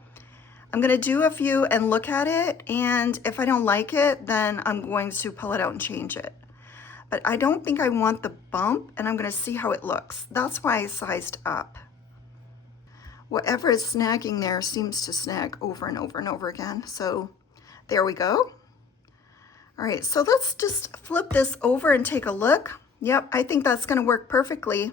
I'm gonna do a few and look at it, and if I don't like it, then I'm going to pull it out and change it. But I don't think I want the bump, and I'm gonna see how it looks. That's why I sized up. Whatever is snagging there seems to snag over and over and over again. So there we go. All right, so let's just flip this over and take a look. Yep, I think that's gonna work perfectly.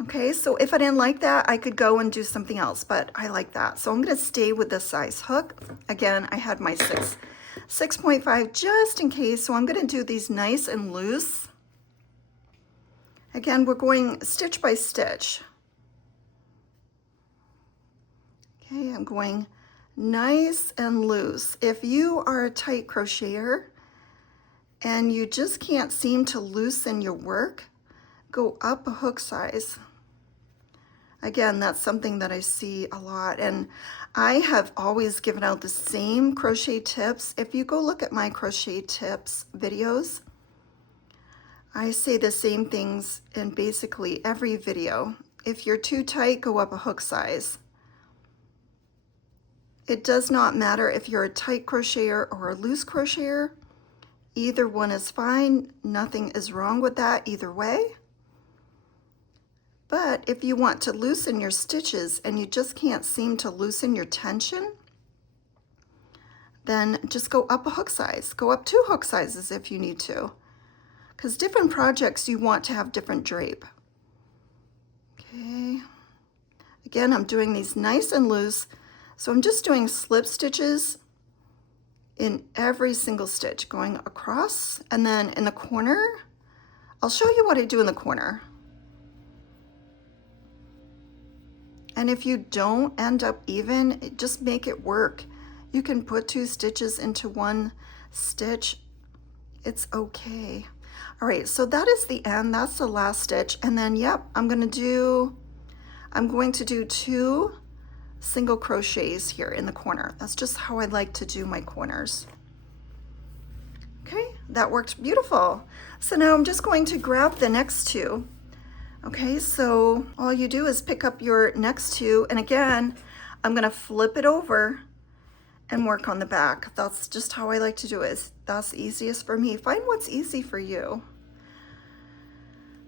Okay, so if I didn't like that, I could go and do something else, but I like that. So I'm gonna stay with this size hook. Again, I had my 6.5 just in case, so I'm gonna do these nice and loose. Again, we're going stitch by stitch. Okay, I'm going nice and loose. If you are a tight crocheter and you just can't seem to loosen your work, go up a hook size. Again, that's something that I see a lot, and I have always given out the same crochet tips. If you go look at my crochet tips videos, I say the same things in basically every video. If you're too tight, go up a hook size. It does not matter if you're a tight crocheter or a loose crocheter. Either one is fine. Nothing is wrong with that either way. But if you want to loosen your stitches and you just can't seem to loosen your tension, then just go up a hook size. Go up 2 hook sizes if you need to, because different projects you want to have different drape. Okay. Again, I'm doing these nice and loose, so I'm just doing slip stitches in every single stitch, going across, and then in the corner, I'll show you what I do in the corner. And if you don't end up even, just make it work. You can put 2 stitches into 1 stitch. It's okay. All right, so that is the end. That's the last stitch. And then, yep, I'm going to do 2 single crochets here in the corner. That's just how I like to do my corners. Okay, that worked beautiful. So now I'm just going to grab the next 2. Okay, so all you do is pick up your next 2, and again, I'm going to flip it over and work on the back. That's just how I like to do it. That's easiest for me. Find what's easy for you.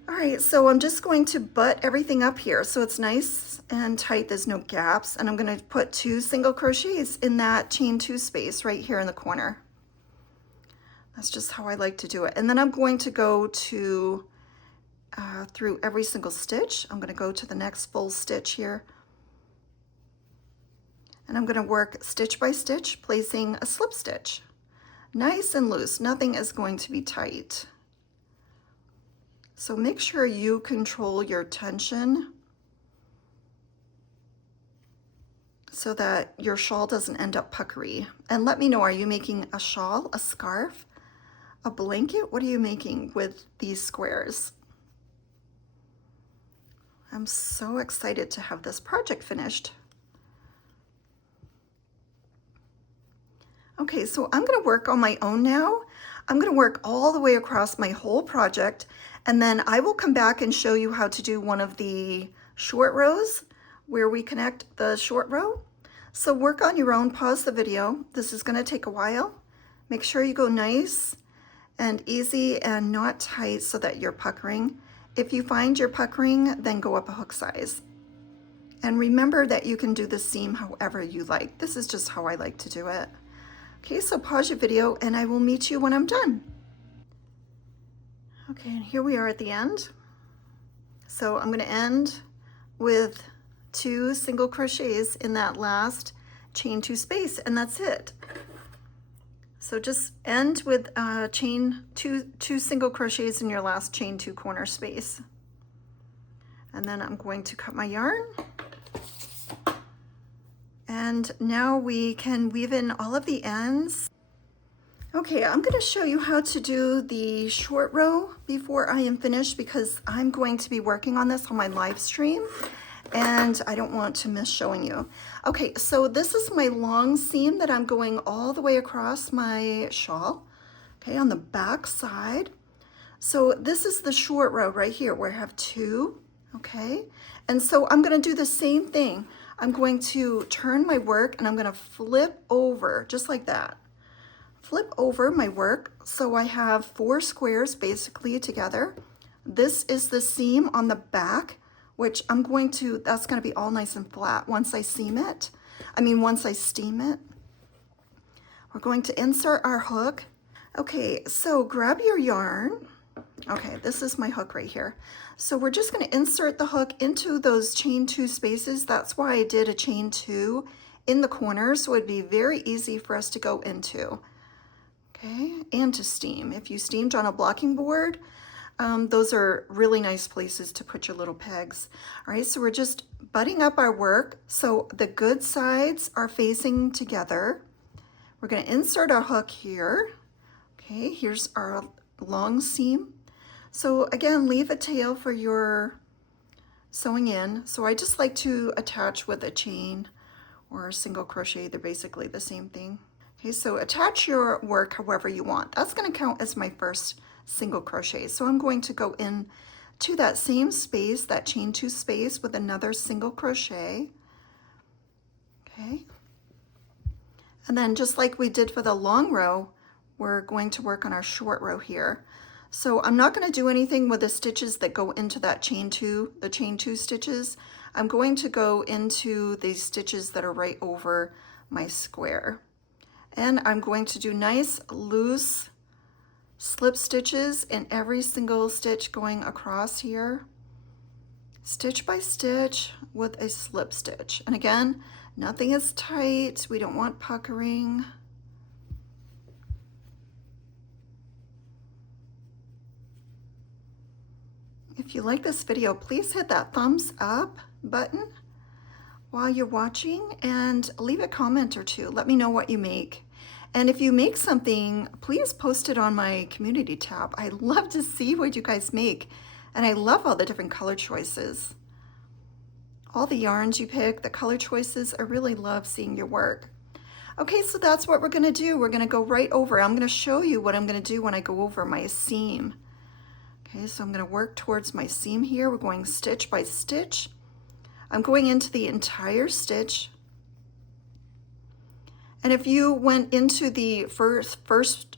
All right, so I'm just going to butt everything up here so it's nice and tight. There's no gaps, and I'm going to put 2 single crochets in that chain 2 space right here in the corner. That's just how I like to do it. And then I'm going to go to through every single stitch. I'm going to go to the next full stitch here, and I'm going to work stitch by stitch, placing a slip stitch. Nice and loose, nothing is going to be tight. So make sure you control your tension so that your shawl doesn't end up puckery. And let me know, are you making a shawl, a scarf, a blanket? What are you making with these squares? I'm so excited to have this project finished. Okay, so I'm going to work on my own now. I'm going to work all the way across my whole project, and then I will come back and show you how to do one of the short rows where we connect the short row. So work on your own, pause the video. This is going to take a while. Make sure you go nice and easy and not tight so that you're puckering. If you find you're puckering, then go up a hook size. And remember that you can do the seam however you like. This is just how I like to do it. Okay, so pause your video and I will meet you when I'm done. Okay, and here we are at the end. So I'm going to end with 2 single crochets in that last chain 2 space, and that's it. So just end with chain two single crochets in your last chain 2 corner space. And then I'm going to cut my yarn. And now we can weave in all of the ends. Okay, I'm going to show you how to do the short row before I am finished, because I'm going to be working on this on my live stream and I don't want to miss showing you. Okay, so this is my long seam that I'm going all the way across my shawl, okay, on the back side. So this is the short row right here where I have 2, okay? And so I'm going to do the same thing. I'm going to turn my work and I'm going to flip over just like that. Flip over my work so I have 4 squares basically together. This is the seam on the back, which I'm going to, that's going to be all nice and flat once I seam it. Once I steam it. We're going to insert our hook. Okay, so grab your yarn. Okay, this is my hook right here. So we're just going to insert the hook into those chain 2 spaces. That's why I did a chain 2 in the corners, so it'd be very easy for us to go into. Okay, and to steam. If you steamed on a blocking board, those are really nice places to put your little pegs. All right, so we're just butting up our work so the good sides are facing together. We're going to insert our hook here. Okay, here's our long seam. So again, leave a tail for your sewing in. So I just like to attach with a chain or a single crochet. They're basically the same thing. Okay, so attach your work however you want. That's going to count as my first single crochet. So I'm going to go in to that same space, that chain 2 space, with another single crochet. Okay. And then just like we did for the long row, we're going to work on our short row here. So I'm not going to do anything with the stitches that go into that chain 2, the chain 2 stitches. I'm going to go into the stitches that are right over my square. And I'm going to do nice loose slip stitches in every single stitch going across here, stitch by stitch with a slip stitch. And again, nothing is tight. We don't want puckering. If you like this video, please hit that thumbs up button while you're watching and leave a comment or two. Let me know what you make. And if you make something, please post it on my community tab. I love to see what you guys make. And I love all the different color choices. All the yarns you pick, the color choices, I really love seeing your work. Okay, so that's what we're gonna do. We're gonna go right over. I'm gonna show you what I'm gonna do when I go over my seam. Okay, so I'm gonna work towards my seam here. We're going stitch by stitch. I'm going into the entire stitch. And if you went into the first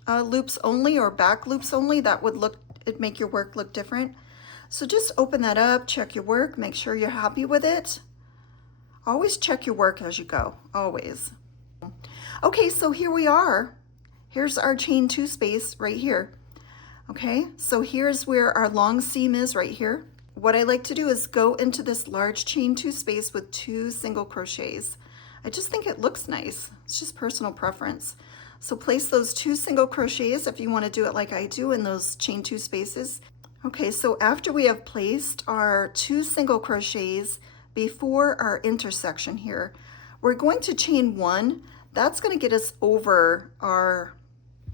loops only or back loops only, that would make your work look different. So just open that up, check your work, make sure you're happy with it. Always check your work as you go, always. Okay, so here we are. Here's our chain 2 space right here. Okay, so here's where our long seam is right here. What I like to do is go into this large chain 2 space with 2 single crochets. I just think it looks nice. It's just personal preference. So place those 2 single crochets if you want to do it like I do in those chain 2 spaces. Okay, so after we have placed our 2 single crochets before our intersection here, we're going to chain 1. That's going to get us over our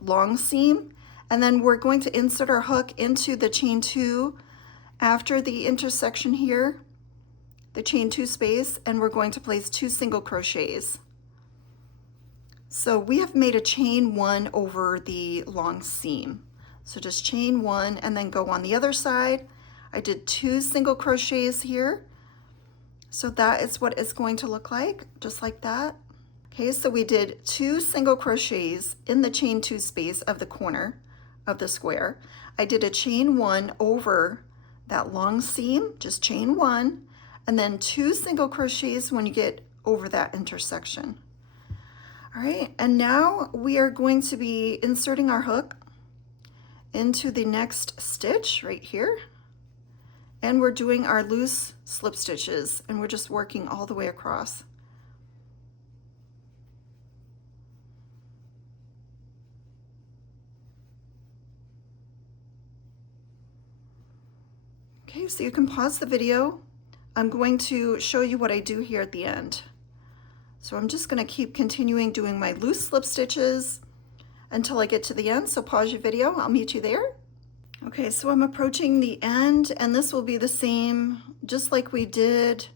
long seam. And then we're going to insert our hook into the chain 2 after the intersection here, the chain 2 space, and we're going to place 2 single crochets. So we have made a chain 1 over the long seam. So just chain 1 and then go on the other side. I did 2 single crochets here. So that is what it's going to look like, just like that. Okay, so we did 2 single crochets in the chain 2 space of the corner of the square. I did a chain 1 over that long seam, just chain 1, and then 2 single crochets when you get over that intersection. All right, and now we are going to be inserting our hook into the next stitch right here. And we're doing our loose slip stitches, and we're just working all the way across. Okay, so you can pause the video. I'm going to show you what I do here at the end. So I'm just going to keep continuing doing my loose slip stitches until I get to the end. So pause your video, I'll meet you there. Okay, so I'm approaching the end, and this will be the same, just like we did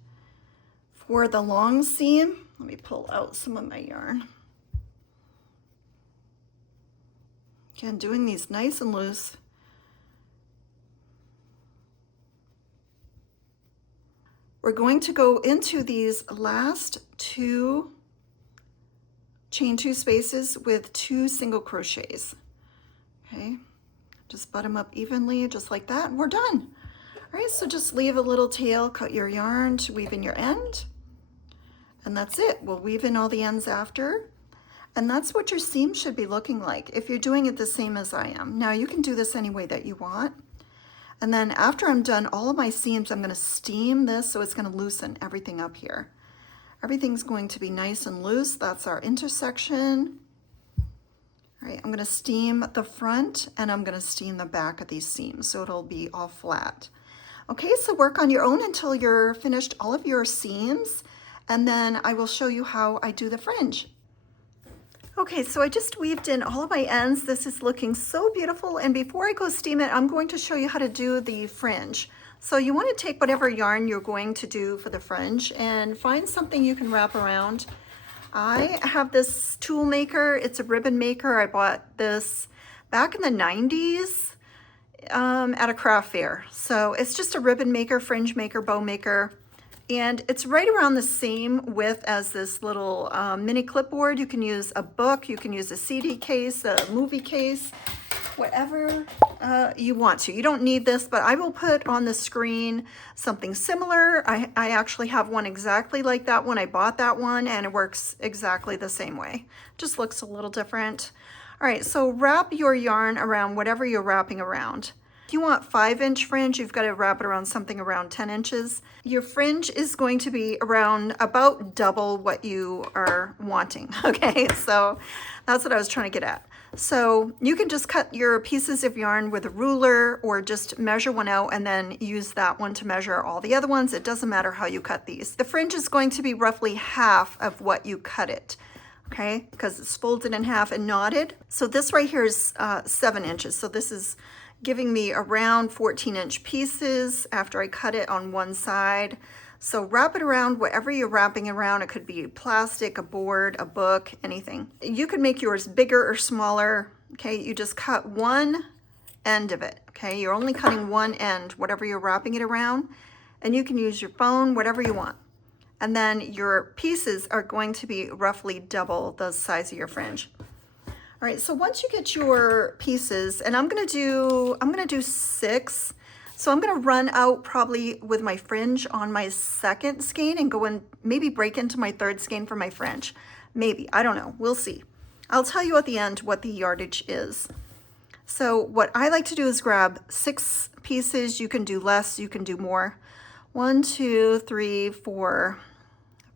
for the long seam. Let me pull out some of my yarn. Again, doing these nice and loose. We're going to go into these last 2 chain 2 spaces with 2 single crochets. Okay, just butt them up evenly, just like that, and we're done. All right, so just leave a little tail, cut your yarn to weave in your end, and that's it. We'll weave in all the ends after, and that's what your seam should be looking like if you're doing it the same as I am. Now you can do this any way that you want. And then after I'm done all of my seams, I'm going to steam this so it's going to loosen everything up here. Everything's going to be nice and loose. That's our intersection. All right, I'm going to steam the front and I'm going to steam the back of these seams so it'll be all flat. Okay, so work on your own until you're finished all of your seams, and then I will show you how I do the fringe. Okay, so I just weaved in all of my ends. This is looking so beautiful, and before I go steam it, I'm going to show you how to do the fringe. So you want to take whatever yarn you're going to do for the fringe and find something you can wrap around. I have this tool maker. It's a ribbon maker. I bought this back in the 90s at a craft fair. So it's just a ribbon maker, fringe maker, bow maker. And it's right around the same width as this little mini clipboard. You can use a book, you can use a CD case, a movie case, whatever you want to. You don't need this, but I will put on the screen something similar. I actually have one exactly like that one. I bought that one and it works exactly the same way. Just looks a little different. All right, so wrap your yarn around whatever you're wrapping around. If you want 5-inch fringe, you've got to wrap it around something around 10 inches. Your fringe is going to be around about double what you are wanting, okay? So that's what I was trying to get at. So you can just cut your pieces of yarn with a ruler or just measure one out and then use that one to measure all the other ones. It doesn't matter how you cut these. The fringe is going to be roughly half of what you cut it, okay? Because it's folded in half and knotted. So this right here is 7 inches. So this is giving me around 14-inch pieces after I cut it on one side. So wrap it around whatever you're wrapping around. It could be plastic, a board, a book, anything. You could make yours bigger or smaller, okay? You just cut one end of it, okay? You're only cutting one end, whatever you're wrapping it around, and you can use your phone, whatever you want. And then your pieces are going to be roughly double the size of your fringe. All right, so once you get your pieces, and I'm gonna do 6. So I'm gonna run out probably with my fringe on my second skein and go and maybe break into my third skein for my fringe. Maybe, I don't know, we'll see. I'll tell you at the end what the yardage is. So what I like to do is grab 6 pieces. You can do less, you can do more. 1, 2, 3, 4,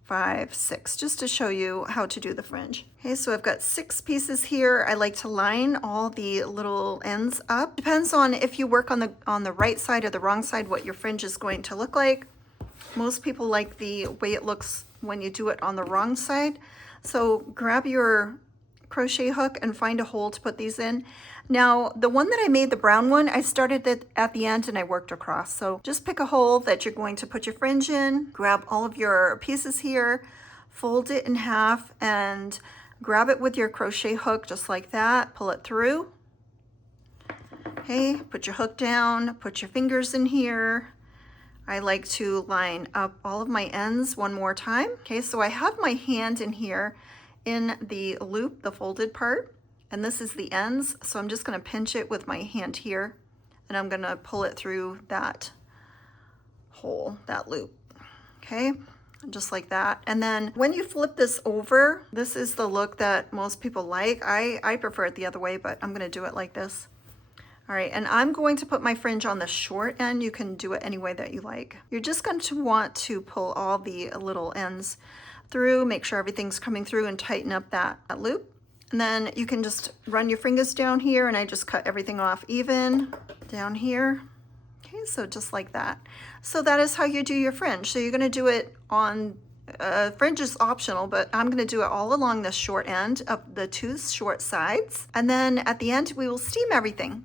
5, 6, just to show you how to do the fringe. Okay, so I've got 6 pieces here. I like to line all the little ends up. Depends on if you work on the right side or the wrong side, what your fringe is going to look like. Most people like the way it looks when you do it on the wrong side. So grab your crochet hook and find a hole to put these in. Now, the one that I made, the brown one, I started it at the end and I worked across. So just pick a hole that you're going to put your fringe in, grab all of your pieces here, fold it in half and grab it with your crochet hook just like that, pull it through. Okay, put your hook down, put your fingers in here. I like to line up all of my ends one more time. Okay, so I have my hand in here in the loop, the folded part, and this is the ends. So I'm just going to pinch it with my hand here and I'm going to pull it through that hole, that loop. Okay, just like that. And then when you flip this over, this is the look that most people like. I prefer it the other way, but I'm going to do it like this. All right, and I'm going to put my fringe on the short end. You can do it any way that you like. You're just going to want to pull all the little ends through, make sure everything's coming through and tighten up that loop. And then you can just run your fingers down here and I just cut everything off even down here. Okay, so just like that. So that is how you do your fringe. So you're gonna do it on, fringe is optional, but I'm gonna do it all along the short end of the 2 short sides. And then at the end, we will steam everything.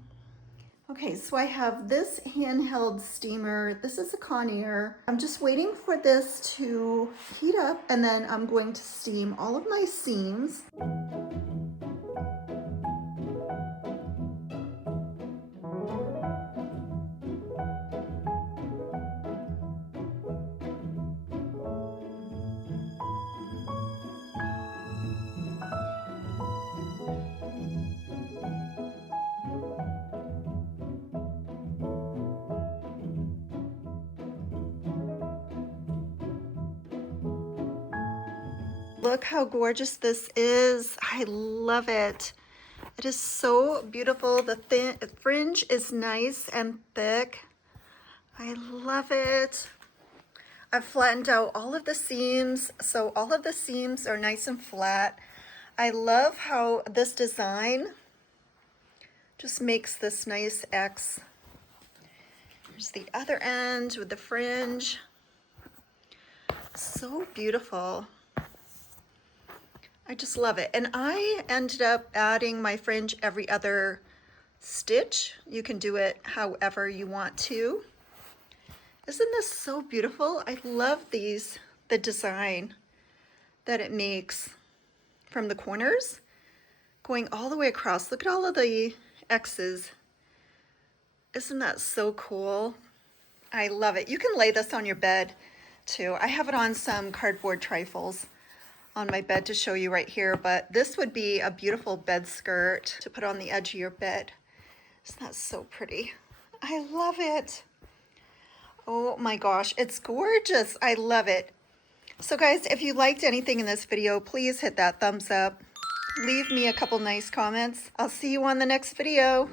Okay, so I have this handheld steamer. This is a Conair. I'm just waiting for this to heat up and then I'm going to steam all of my seams. Look how gorgeous this is. I love it. It is so beautiful. The fringe is nice and thick. I love it. I've flattened out all of the seams, so all of the seams are nice and flat. I love how this design just makes this nice X. Here's the other end with the fringe. So beautiful. I just love it. And I ended up adding my fringe every other stitch. You can do it however you want to. Isn't this so beautiful? I love these, the design that it makes from the corners going all the way across. Look at all of the X's. Isn't that so cool? I love it. You can lay this on your bed too. I have it on some cardboard trifles on my bed to show you right here, but this would be a beautiful bed skirt to put on the edge of your bed. Isn't that so pretty? I love it. Oh my gosh, it's gorgeous. I love it. So guys, if you liked anything in this video, please hit that thumbs up. Leave me a couple nice comments. I'll see you on the next video.